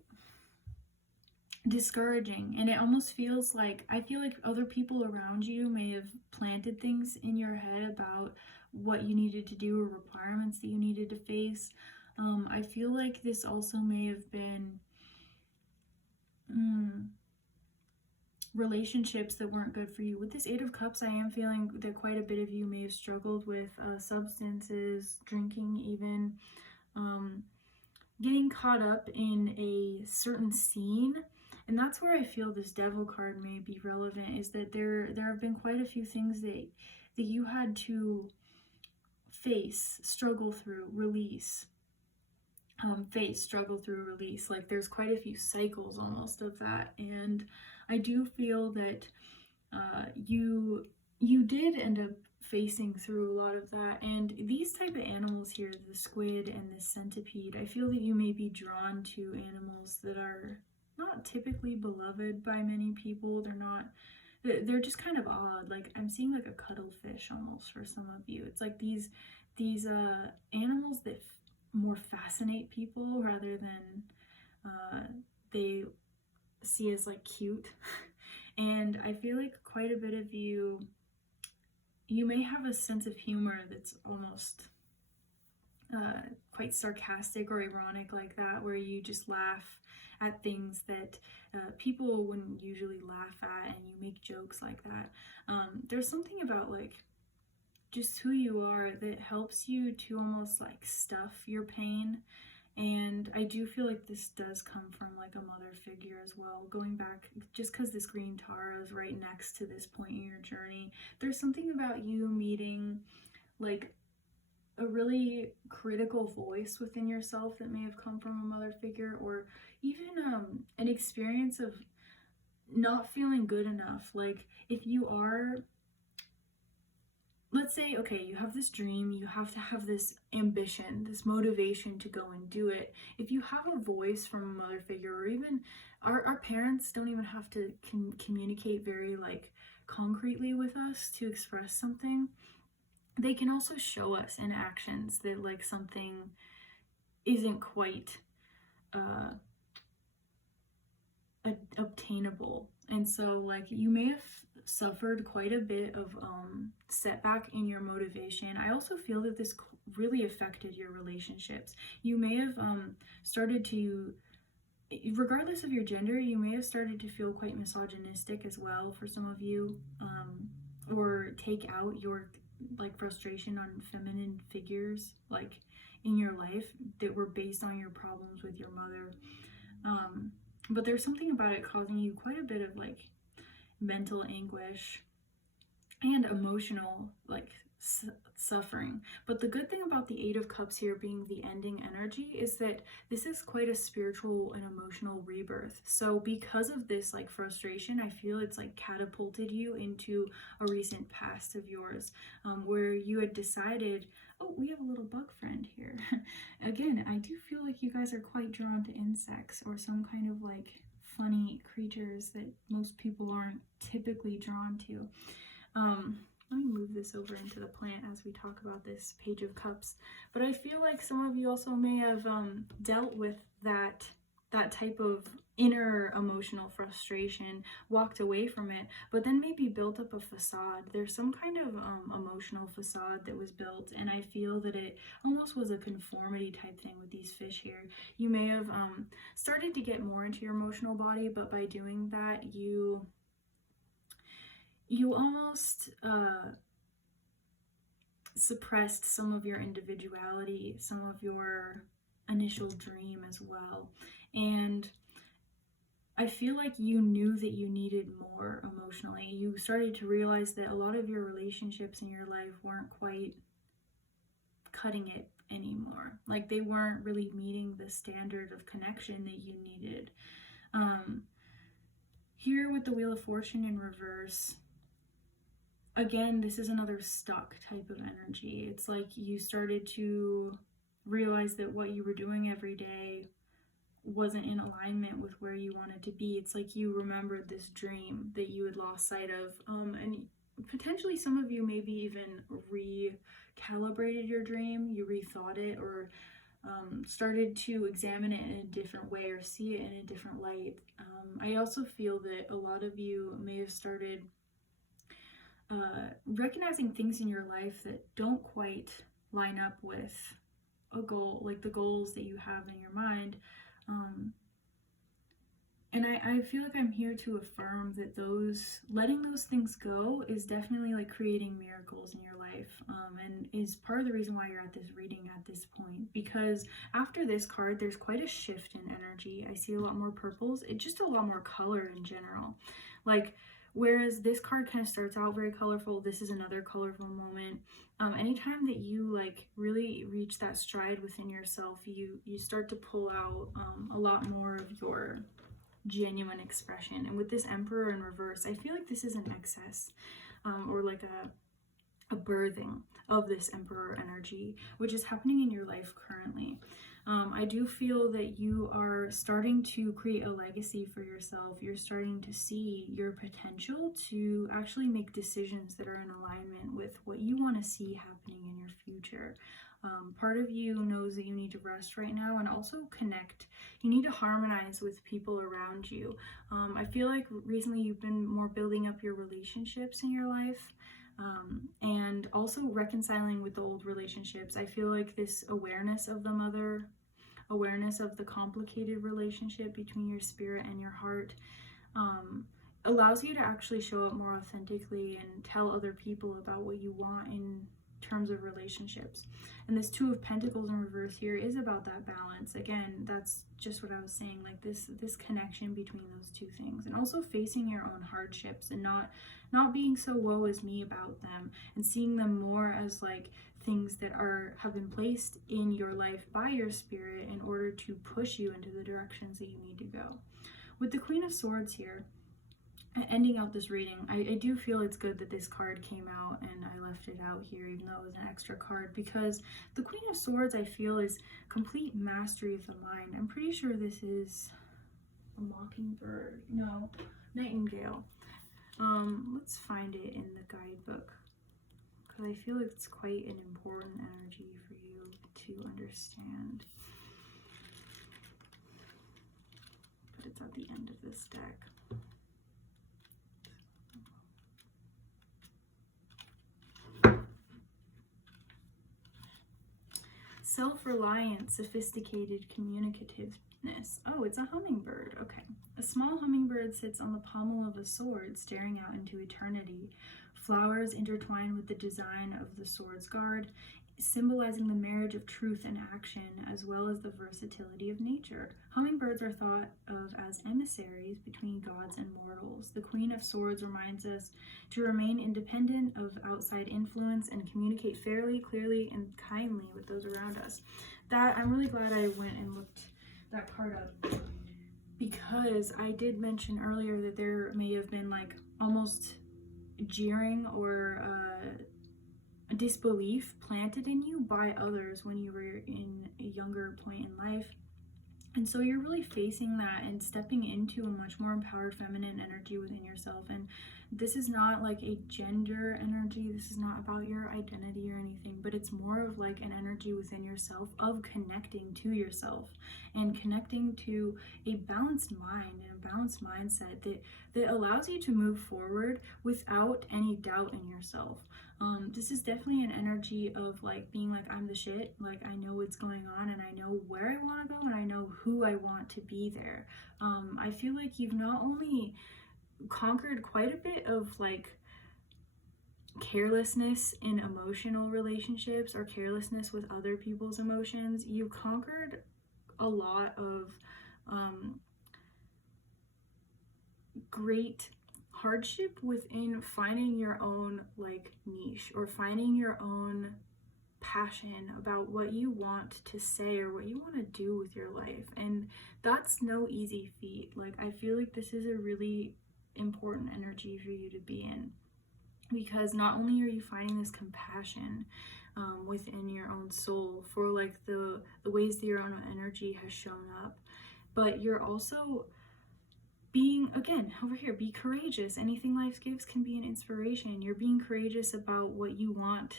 discouraging, and it almost feels like I feel like other people around you may have planted things in your head about what you needed to do or requirements that you needed to face. I feel like this also may have been relationships that weren't good for you. With this 8 of Cups, I am feeling that quite a bit of you may have struggled with substances, drinking even, getting caught up in a certain scene. And that's where I feel this Devil card may be relevant, is that there have been quite a few things that you had to face, struggle through, release. Struggle through, release. Like there's quite a few cycles almost of that. And I do feel that you did end up facing through a lot of that. And these type of animals here, the squid and the centipede, I feel that you may be drawn to animals that are not typically beloved by many people. They're just kind of odd. Like I'm seeing like a cuttlefish almost for some of you. It's like these animals that more fascinate people rather than they see as like cute. And I feel like quite a bit of you may have a sense of humor that's almost quite sarcastic or ironic like that, where you just laugh at things that people wouldn't usually laugh at, and you make jokes like that. There's something about like just who you are that helps you to almost like stuff your pain. And I do feel like this does come from like a mother figure as well. Going back, just because this green Tara is right next to this point in your journey, there's something about you meeting like a really critical voice within yourself that may have come from a mother figure, or even an experience of not feeling good enough. Like if you are, let's say, okay, you have this dream, you have to have this ambition, this motivation to go and do it. If you have a voice from a mother figure, or even our parents don't even have to communicate very like concretely with us to express something. They can also show us in actions that like something isn't quite obtainable. And so like you may have suffered quite a bit of setback in your motivation. I also feel that this really affected your relationships. You may have started to, regardless of your gender, you may have started to feel quite misogynistic as well for some of you, or take out your like frustration on feminine figures like in your life that were based on your problems with your mother. But there's something about it causing you quite a bit of like mental anguish and emotional like suffering. But the good thing about the Eight of Cups here being the ending energy is that this is quite a spiritual and emotional rebirth. So because of this like frustration, I feel it's like catapulted you into a recent past of yours, where you had decided, oh, we have a little bug friend here. Again, I do feel like you guys are quite drawn to insects or some kind of like funny creatures that most people aren't typically drawn to. Let me move this over into the plant as we talk about this Page of Cups. But I feel like some of you also may have dealt with that type of inner emotional frustration, walked away from it, but then maybe built up a facade. There's some kind of emotional facade that was built, and I feel that it almost was a conformity type thing with these fish here. You may have started to get more into your emotional body, but by doing that, you almost suppressed some of your individuality, some of your initial dream as well. And I feel like you knew that you needed more emotionally. You started to realize that a lot of your relationships in your life weren't quite cutting it anymore. Like they weren't really meeting the standard of connection that you needed. Here with the Wheel of Fortune in reverse, again, this is another stuck type of energy. It's like you started to realize that what you were doing every day wasn't in alignment with where you wanted to be. It's like you remembered this dream that you had lost sight of, and potentially some of you maybe even recalibrated your dream, you rethought it, or started to examine it in a different way or see it in a different light. I also feel that a lot of you may have started recognizing things in your life that don't quite line up with a goal, like the goals that you have in your mind. And I feel like I'm here to affirm that letting those things go is definitely like creating miracles in your life, and is part of the reason why you're at this reading at this point. Because after this card, there's quite a shift in energy. I see a lot more purples. It's just a lot more color in general. Like, whereas this card kind of starts out very colorful, this is another colorful moment. Anytime that you like really reach that stride within yourself, you start to pull out a lot more of your genuine expression. And with this Emperor in reverse, I feel like this is an excess, or like a birthing of this Emperor energy, which is happening in your life currently. I do feel that you are starting to create a legacy for yourself. You're starting to see your potential to actually make decisions that are in alignment with what you want to see happening in your future. Part of you knows that you need to rest right now and also connect. You need to harmonize with people around you. I feel like recently you've been more building up your relationships in your life, and also reconciling with the old relationships. I feel like this awareness of the mother, awareness of the complicated relationship between your spirit and your heart, allows you to actually show up more authentically and tell other people about what you want in terms of relationships. And this Two of Pentacles in reverse here is about that balance. Again, that's just what I was saying, like this connection between those two things, and also facing your own hardships and not being so woe is me about them, and seeing them more as like things that have been placed in your life by your spirit in order to push you into the directions that you need to go. With the Queen of Swords here, ending out this reading, I do feel it's good that this card came out and I left it out here even though it was an extra card, because the Queen of Swords I feel is complete mastery of the mind. I'm pretty sure this is a mockingbird, no, nightingale. Let's find it in the guidebook, because I feel it's quite an important energy for you to understand. But it's at the end of this deck. Self-reliant, sophisticated communicativeness. Oh, it's a hummingbird. Okay. A small hummingbird sits on the pommel of a sword, staring out into eternity. Flowers intertwine with the design of the sword's guard, symbolizing the marriage of truth and action, as well as the versatility of nature. Hummingbirds are thought of as emissaries between gods and mortals. The Queen of Swords reminds us to remain independent of outside influence and communicate fairly, clearly, and kindly with those around us. That I'm really glad I went and looked that card up, because I did mention earlier that there may have been like almost jeering or disbelief planted in you by others when you were in a younger point in life. And so you're really facing that and stepping into a much more empowered feminine energy within yourself. And this is not like a gender energy. This is not about your identity or anything, but it's more of like an energy within yourself of connecting to yourself and connecting to a balanced mind and a balanced mindset that allows you to move forward without any doubt in yourself. This is definitely an energy of like being like, I'm the shit, like I know what's going on and I know where I want to go and I know who I want to be there. I feel like you've not only conquered quite a bit of like carelessness in emotional relationships or carelessness with other people's emotions, you conquered a lot of great hardship within finding your own like niche or finding your own passion about what you want to say or what you want to do with your life. And that's no easy feat. Like I feel like this is a really important energy for you to be in, because not only are you finding this compassion within your own soul for like the ways that your own energy has shown up, but you're also being, again, over here, be courageous. Anything life gives can be an inspiration. You're being courageous about what you want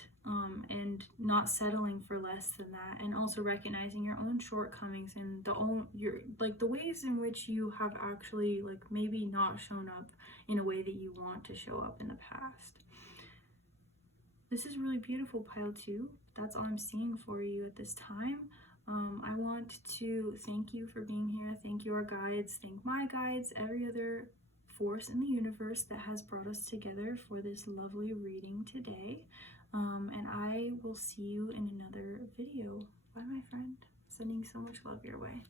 and not settling for less than that, and also recognizing your own shortcomings and the ways in which you have actually like maybe not shown up in a way that you want to show up in the past. This is really beautiful, pile 2. That's all I'm seeing for you at this time. I want to thank you for being here. Thank you, our guides. Thank my guides, every other force in the universe that has brought us together for this lovely reading today. And I will see you in another video. Bye, my friend. Sending so much love your way.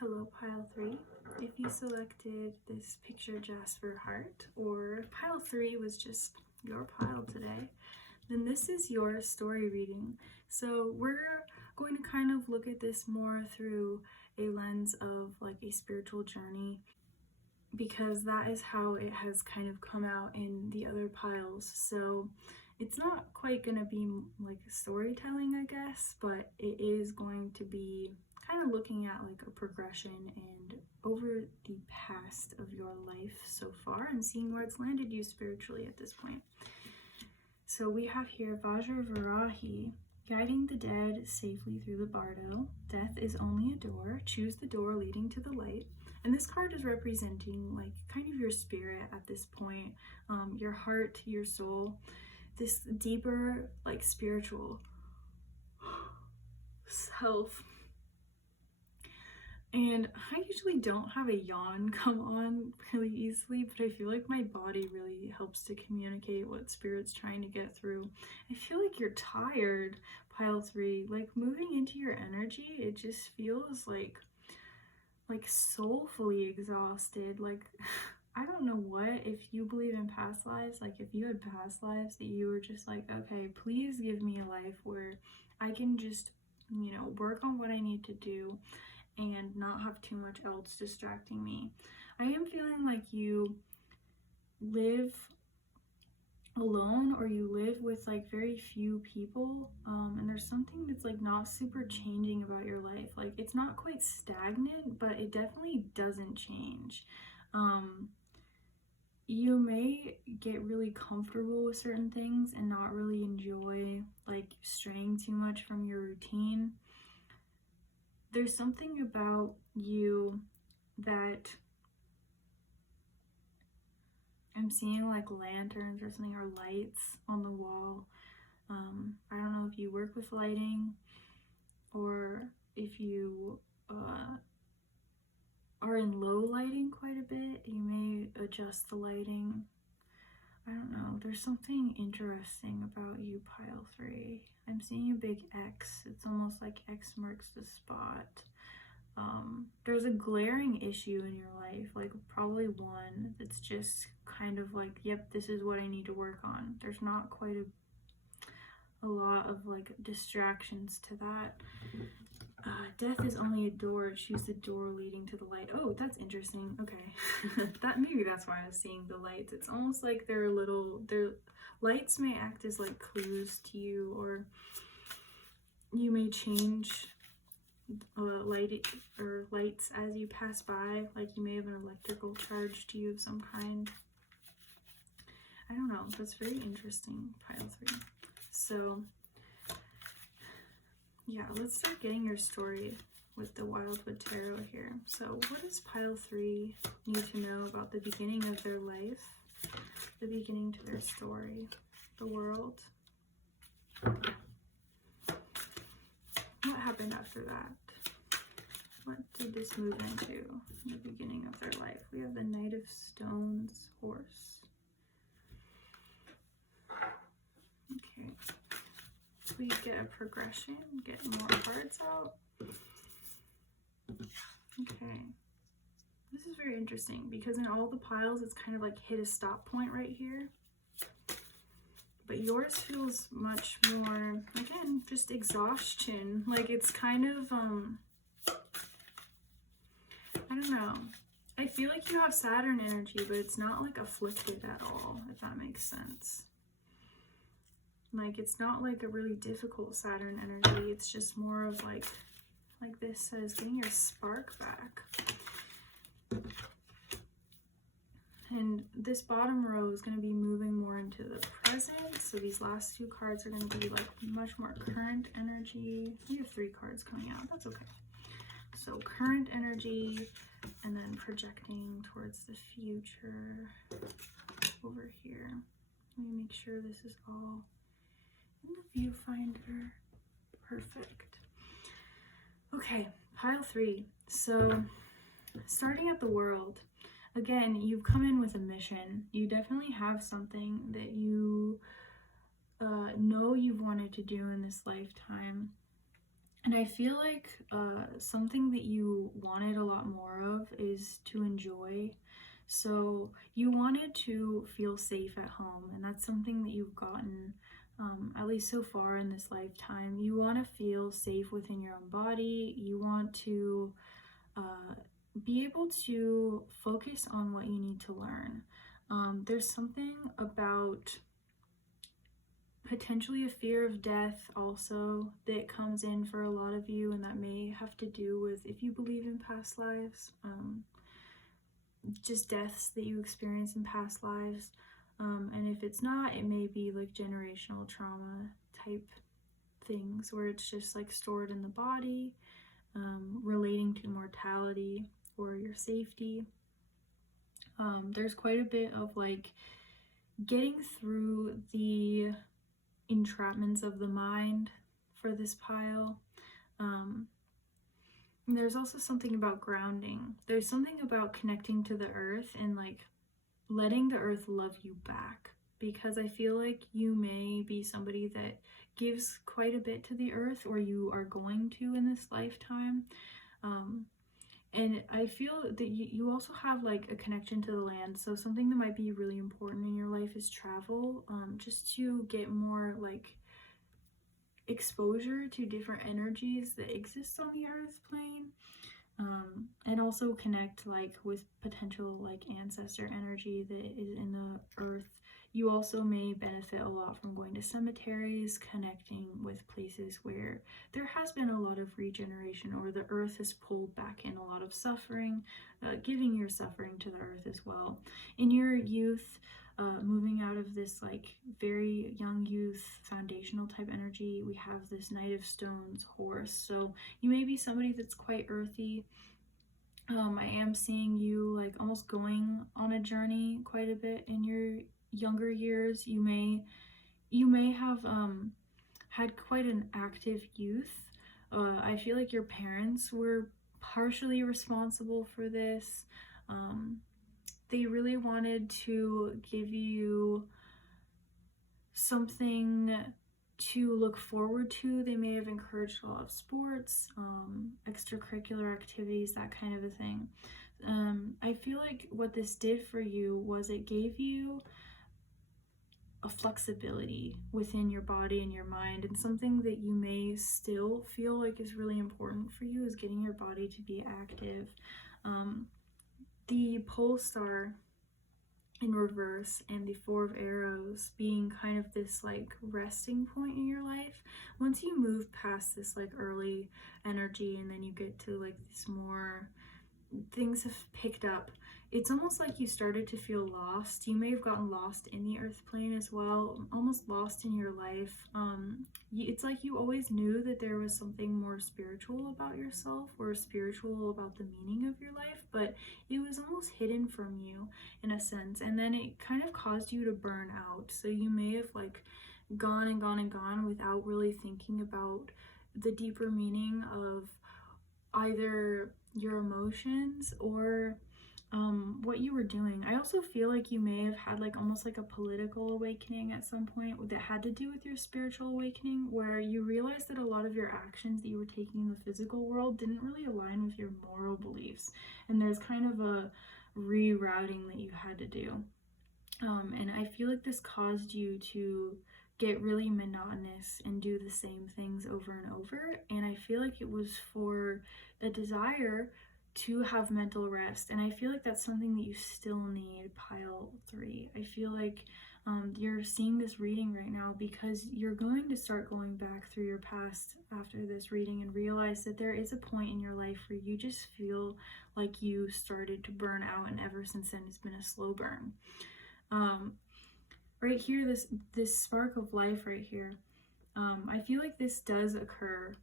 Hello, pile 3. If you selected this picture Jasper heart, or pile 3 was just your pile today, then this is your story reading. So we're going to kind of look at this more through a lens of like a spiritual journey, because that is how it has kind of come out in the other piles. So it's not quite going to be like storytelling, I guess, but it is going to be kind of looking at like a progression and over the past of your life so far and seeing where it's landed you spiritually at this point. So we have here Vajravarahi, guiding the dead safely through the bardo. Death is only a door. Choose the door leading to the light. And this card is representing like kind of your spirit at this point, your heart, your soul, this deeper like spiritual self. And I usually don't have a yawn come on really easily, but I feel like my body really helps to communicate what spirit's trying to get through. I feel like you're tired, pile 3. Like moving into your energy, it just feels like soulfully exhausted. Like I don't know what, if you believe in past lives, like if you had past lives that you were just like, okay, please give me a life where I can just, you know, work on what I need to do and not have too much else distracting me. I am feeling like you live alone, or you live with like very few people, and there's something that's like not super changing about your life. Like it's not quite stagnant, but it definitely doesn't change. You may get really comfortable with certain things and not really enjoy like straying too much from your routine. There's something about you that I'm seeing, like lanterns or something, or lights on the wall. I don't know if you work with lighting, or if you are in low lighting quite a bit. You may adjust the lighting. I don't know. There's something interesting about you, pile 3. I'm seeing a big X. It's almost like X marks the spot. There's a glaring issue in your life, like probably one that's just kind of like, yep, this is what I need to work on. There's not quite a lot of like distractions to that. Death is only a door. Choose the door leading to the light. Oh, that's interesting. Okay. Maybe that's why I was seeing the lights. It's almost like their lights may act as like clues to you, or you may change lights as you pass by. Like you may have an electrical charge to you of some kind. I don't know. That's very interesting, pile 3. So yeah, let's start getting your story with the Wildwood Tarot here. So what does pile 3 need to know about the beginning of their life, the beginning to their story, the world? What happened after that? What did this move into in the beginning of their life? We have the Knight of Stones horse. Okay. We get a progression, get more cards out. Okay. This is very interesting because in all the piles, it's kind of like hit a stop point right here. But yours feels much more, again, just exhaustion. Like it's kind of, I don't know. I feel like you have Saturn energy, but it's not like afflicted at all, if that makes sense. Like it's not like a really difficult Saturn energy. It's just more of like this says, getting your spark back. And this bottom row is going to be moving more into the present. So these last 2 cards are going to be like much more current energy. We have 3 cards coming out. That's okay. So current energy, and then projecting towards the future over here. Let me make sure this is all in the viewfinder. Perfect. Okay, pile 3. So starting at the world, again, you've come in with a mission. You definitely have something that you know you've wanted to do in this lifetime. And I feel like something that you wanted a lot more of is to enjoy. So you wanted to feel safe at home, and that's something that you've gotten, at least so far in this lifetime. You want to feel safe within your own body. You want to be able to focus on what you need to learn. There's something about potentially a fear of death also that comes in for a lot of you, and that may have to do with, if you believe in past lives, just deaths that you experience in past lives. And if it's not, it may be like generational trauma type things where it's just like stored in the body, relating to mortality or your safety. There's quite a bit of like getting through the entrapments of the mind for this pile. There's also something about grounding. There's something about connecting to the earth and like letting the earth love you back, because I feel like you may be somebody that gives quite a bit to the earth, or you are going to in this lifetime. And I feel that you also have like a connection to the land. So something that might be really important in your life is travel, just to get more like exposure to different energies that exist on the earth plane, and also connect like with potential like ancestor energy that is in the earth. You also may benefit a lot from going to cemeteries, connecting with places where there has been a lot of regeneration, or the earth has pulled back in a lot of suffering, giving your suffering to the earth as well. In your youth, moving out of this like very young youth foundational type energy, we have this Knight of Stones horse. So you may be somebody that's quite earthy. I am seeing you like almost going on a journey quite a bit in your younger years. You may have had quite an active youth. I feel like your parents were partially responsible for this. They really wanted to give you something to look forward to. They may have encouraged a lot of sports, extracurricular activities, that kind of a thing. I feel like what this did for you was it gave you a flexibility within your body and your mind, and something that you may still feel like is really important for you is getting your body to be active. The pole star in reverse and the Four of Arrows being kind of this like resting point in your life. Once you move past this like early energy and then you get to like this more, things have picked up, it's almost like you started to feel lost. You may have gotten lost in the earth plane as well, almost lost in your life. It's like you always knew that there was something more spiritual about yourself, or spiritual about the meaning of your life, but it was almost hidden from you in a sense, and then it kind of caused you to burn out. So you may have like gone and gone and gone without really thinking about the deeper meaning of either your emotions or what you were doing. I also feel like you may have had like almost like a political awakening at some point that had to do with your spiritual awakening, where you realized that a lot of your actions that you were taking in the physical world didn't really align with your moral beliefs, and there's kind of a rerouting that you had to do. And I feel like this caused you to get really monotonous and do the same things over and over, and I feel like it was for the desire to have mental rest, and I feel like that's something that you still need, pile 3. I feel like you're seeing this reading right now because you're going to start going back through your past after this reading and realize that there is a point in your life where you just feel like you started to burn out, and ever since then it's been a slow burn. Right here, this spark of life right here, I feel like this does occur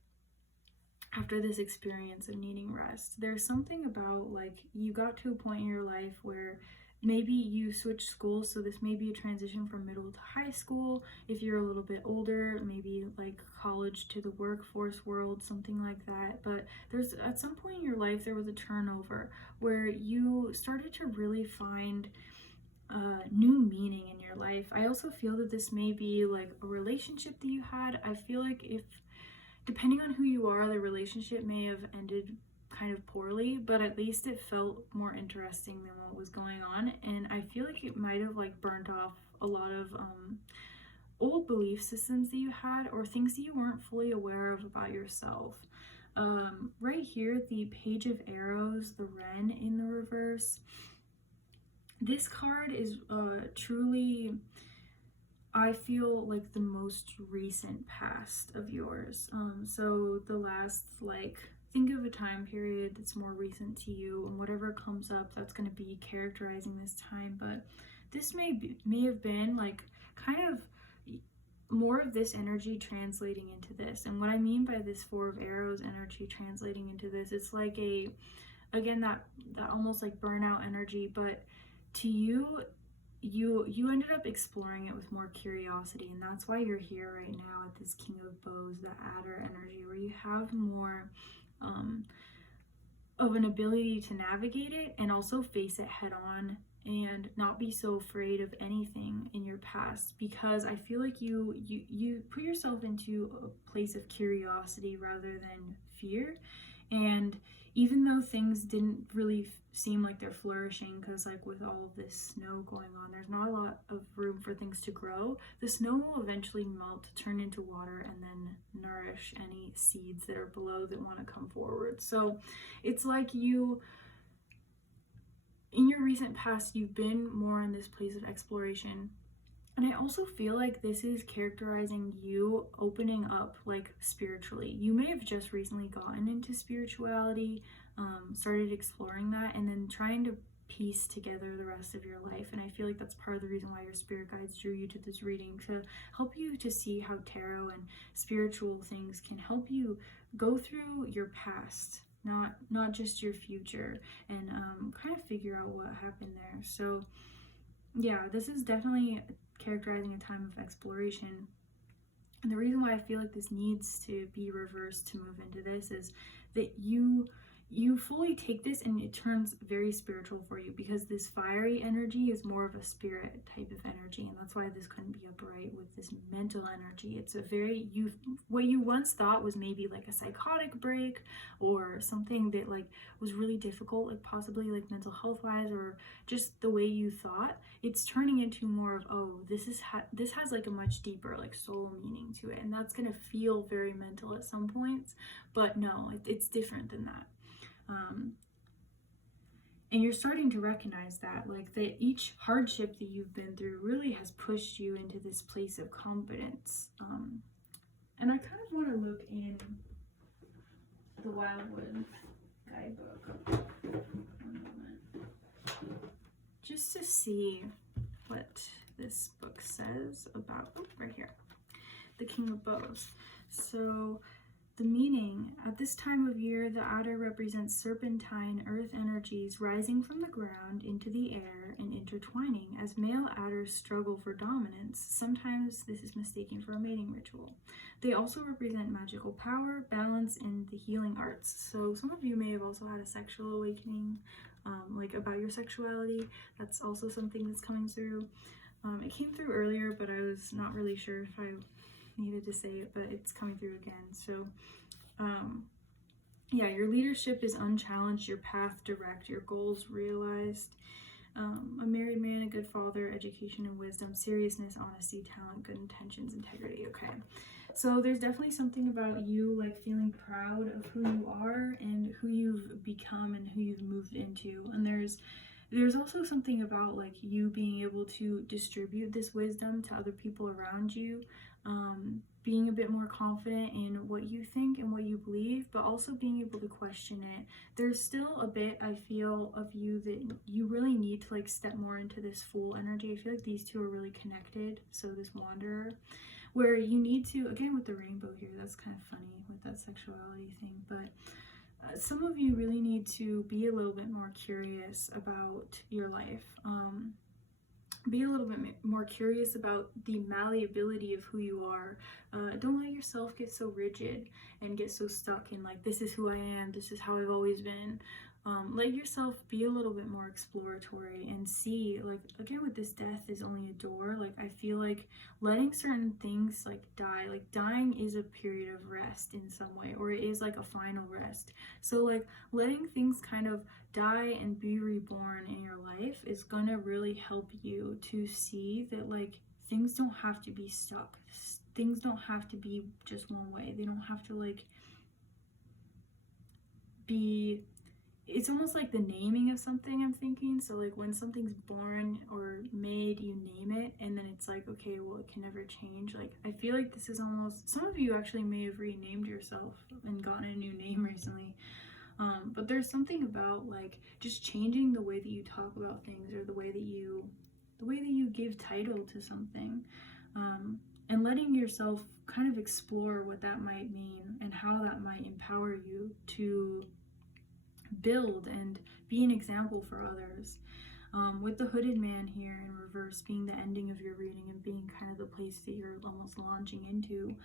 after this experience of needing rest. There's something about like you got to a point in your life where maybe you switched schools, so this may be a transition from middle to high school. If you're a little bit older, maybe like college to the workforce world, something like that. But there's at some point in your life there was a turnover where you started to really find new meaning in your life. I also feel that this may be like a relationship that you had. I feel like if, depending on who you are, the relationship may have ended kind of poorly, but at least it felt more interesting than what was going on. And I feel like it might have like burnt off a lot of old belief systems that you had, or things that you weren't fully aware of about yourself. Right here, the Page of Arrows, the Wren in the reverse. This card is truly, I feel like, the most recent past of yours. So the last, like, think of a time period that's more recent to you, and whatever comes up, that's going to be characterizing this time. But this may have been like kind of more of this energy translating into this. And what I mean by this Four of Arrows energy translating into this, it's like again that almost like burnout energy, but to you ended up exploring it with more curiosity, and that's why you're here right now at this King of Bows, the adder energy, where you have more of an ability to navigate it and also face it head on and not be so afraid of anything in your past, because I feel like you put yourself into a place of curiosity rather than fear. And even though things didn't really seem like they're flourishing, because like with all of this snow going on, there's not a lot of room for things to grow, the snow will eventually melt, turn into water, and then nourish any seeds that are below that want to come forward. So it's like you, in your recent past, you've been more in this place of exploration. And I also feel like this is characterizing you opening up, like spiritually. You may have just recently gotten into spirituality, started exploring that, and then trying to piece together the rest of your life. And I feel like that's part of the reason why your spirit guides drew you to this reading, to help you to see how tarot and spiritual things can help you go through your past, not just your future, and kind of figure out what happened there. So yeah, this is definitely characterizing a time of exploration. And the reason why I feel like this needs to be reversed to move into this is that you fully take this and it turns very spiritual for you, because this fiery energy is more of a spirit type of energy, and that's why this couldn't be upright with this mental energy. It's a very, what you once thought was maybe like a psychotic break or something that like was really difficult, like possibly like mental health wise, or just the way you thought, it's turning into more of, oh, this has like a much deeper like soul meaning to it, and that's gonna feel very mental at some points, but no, it's different than that. And you're starting to recognize that, like, that each hardship that you've been through really has pushed you into this place of confidence. And I kind of want to look in the Wildwood guidebook one moment, just to see what this book says about, right here, the King of Bows. So the meaning: at this time of year, the adder represents serpentine earth energies rising from the ground into the air and intertwining as male adders struggle for dominance. Sometimes this is mistaken for a mating ritual. They also represent magical power, balance, and the healing arts. So some of you may have also had a sexual awakening, like about your sexuality. That's also something that's coming through. It came through earlier, but I was not really sure if I needed to say it, but it's coming through again. So yeah, your leadership is unchallenged, your path direct, your goals realized. A married man, a good father, education and wisdom, seriousness, honesty, talent, good intentions, integrity. Okay, so there's definitely something about you like feeling proud of who you are and who you've become and who you've moved into. And there's also something about like you being able to distribute this wisdom to other people around you, being a bit more confident in what you think and what you believe, but also being able to question it. There's still a bit, I feel, of you that you really need to like step more into this Fool energy. I feel like these two are really connected. So this Wanderer, where you need to, again with the rainbow here, that's kind of funny with that sexuality thing, but some of you really need to be a little bit more curious about your life. Be a little bit more curious about the malleability of who you are. Don't let yourself get so rigid and get so stuck in like, this is who I am, this is how I've always been. Let yourself be a little bit more exploratory and see, like, again with this death is only a door, like I feel like letting certain things like die, like dying is a period of rest in some way, or it is like a final rest. So like letting things kind of die and be reborn in your life is gonna really help you to see that like things don't have to be stuck, things don't have to be just one way, they don't have to like be, it's almost like the naming of something, I'm thinking. So like when something's born or made, you name it, and then it's like, okay, well, it can never change. Like I feel like this is almost, some of you actually may have renamed yourself and gotten a new name recently. But there's something about like just changing the way that you talk about things, or the way the way that you give title to something, and letting yourself kind of explore what that might mean and how that might empower you to build and be an example for others. With the Hooded Man here in reverse being the ending of your reading and being kind of the place that you're almost launching into,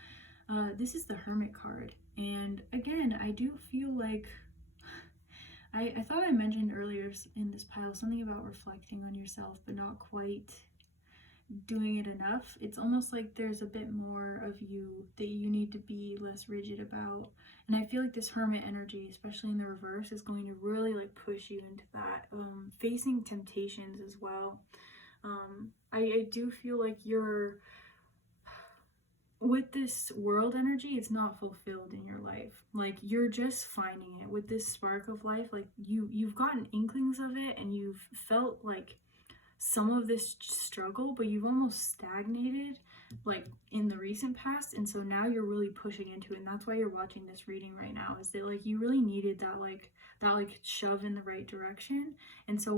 this is the Hermit card. And again, I do feel like I thought I mentioned earlier in this pile something about reflecting on yourself, but not quite doing it enough. It's almost like there's a bit more of you that you need to be less rigid about. And I feel like this Hermit energy, especially in the reverse, is going to really like push you into that, facing temptations as well. I do feel like you're, with this World energy, it's not fulfilled in your life. Like, you're just finding it with this spark of life. Like, you've gotten inklings of it and you've felt like some of this struggle, but you've almost stagnated like in the recent past, and so now you're really pushing into it. And that's why you're watching this reading right now, is that like you really needed that shove in the right direction. And so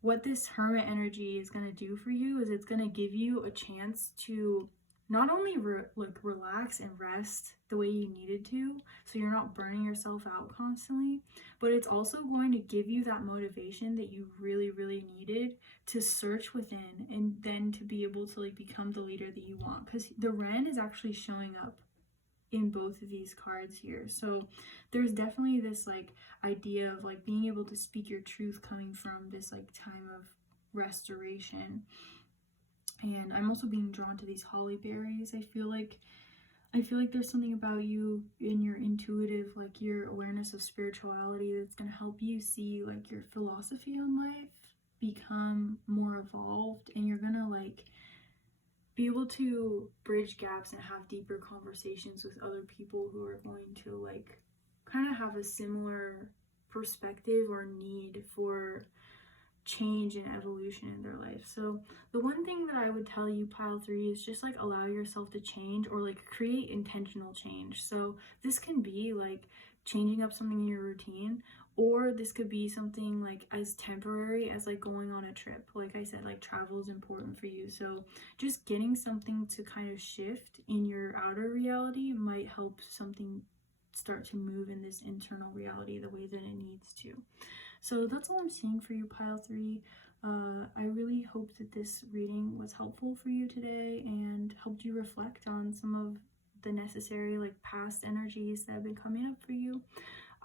what this Hermit energy is going to do for you is it's going to give you a chance to not only relax and rest the way you needed to, so you're not burning yourself out constantly, but it's also going to give you that motivation that you really, really needed to search within and then to be able to like become the leader that you want. Because the Wren is actually showing up in both of these cards here. So there's definitely this like idea of like being able to speak your truth coming from this like time of restoration. And I'm also being drawn to these holly berries. I feel like there's something about you in your intuitive, like your awareness of spirituality, that's going to help you see like your philosophy on life become more evolved, and you're going to like be able to bridge gaps and have deeper conversations with other people who are going to like kind of have a similar perspective or need for change and evolution in their life. So the one thing that I would tell you, pile 3, is just like allow yourself to change or like create intentional change. So this can be like changing up something in your routine, or this could be something like as temporary as like going on a trip. Like I said, like travel is important for you, so just getting something to kind of shift in your outer reality might help something start to move in this internal reality the way that it needs to. So that's all I'm seeing for you, pile 3. I really hope that this reading was helpful for you today and helped you reflect on some of the necessary like past energies that have been coming up for you.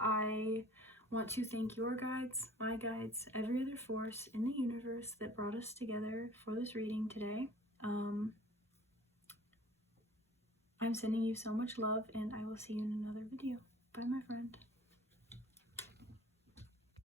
I want to thank your guides, my guides, every other force in the universe that brought us together for this reading today. I'm sending you so much love, and I will see you in another video. Bye, my friend.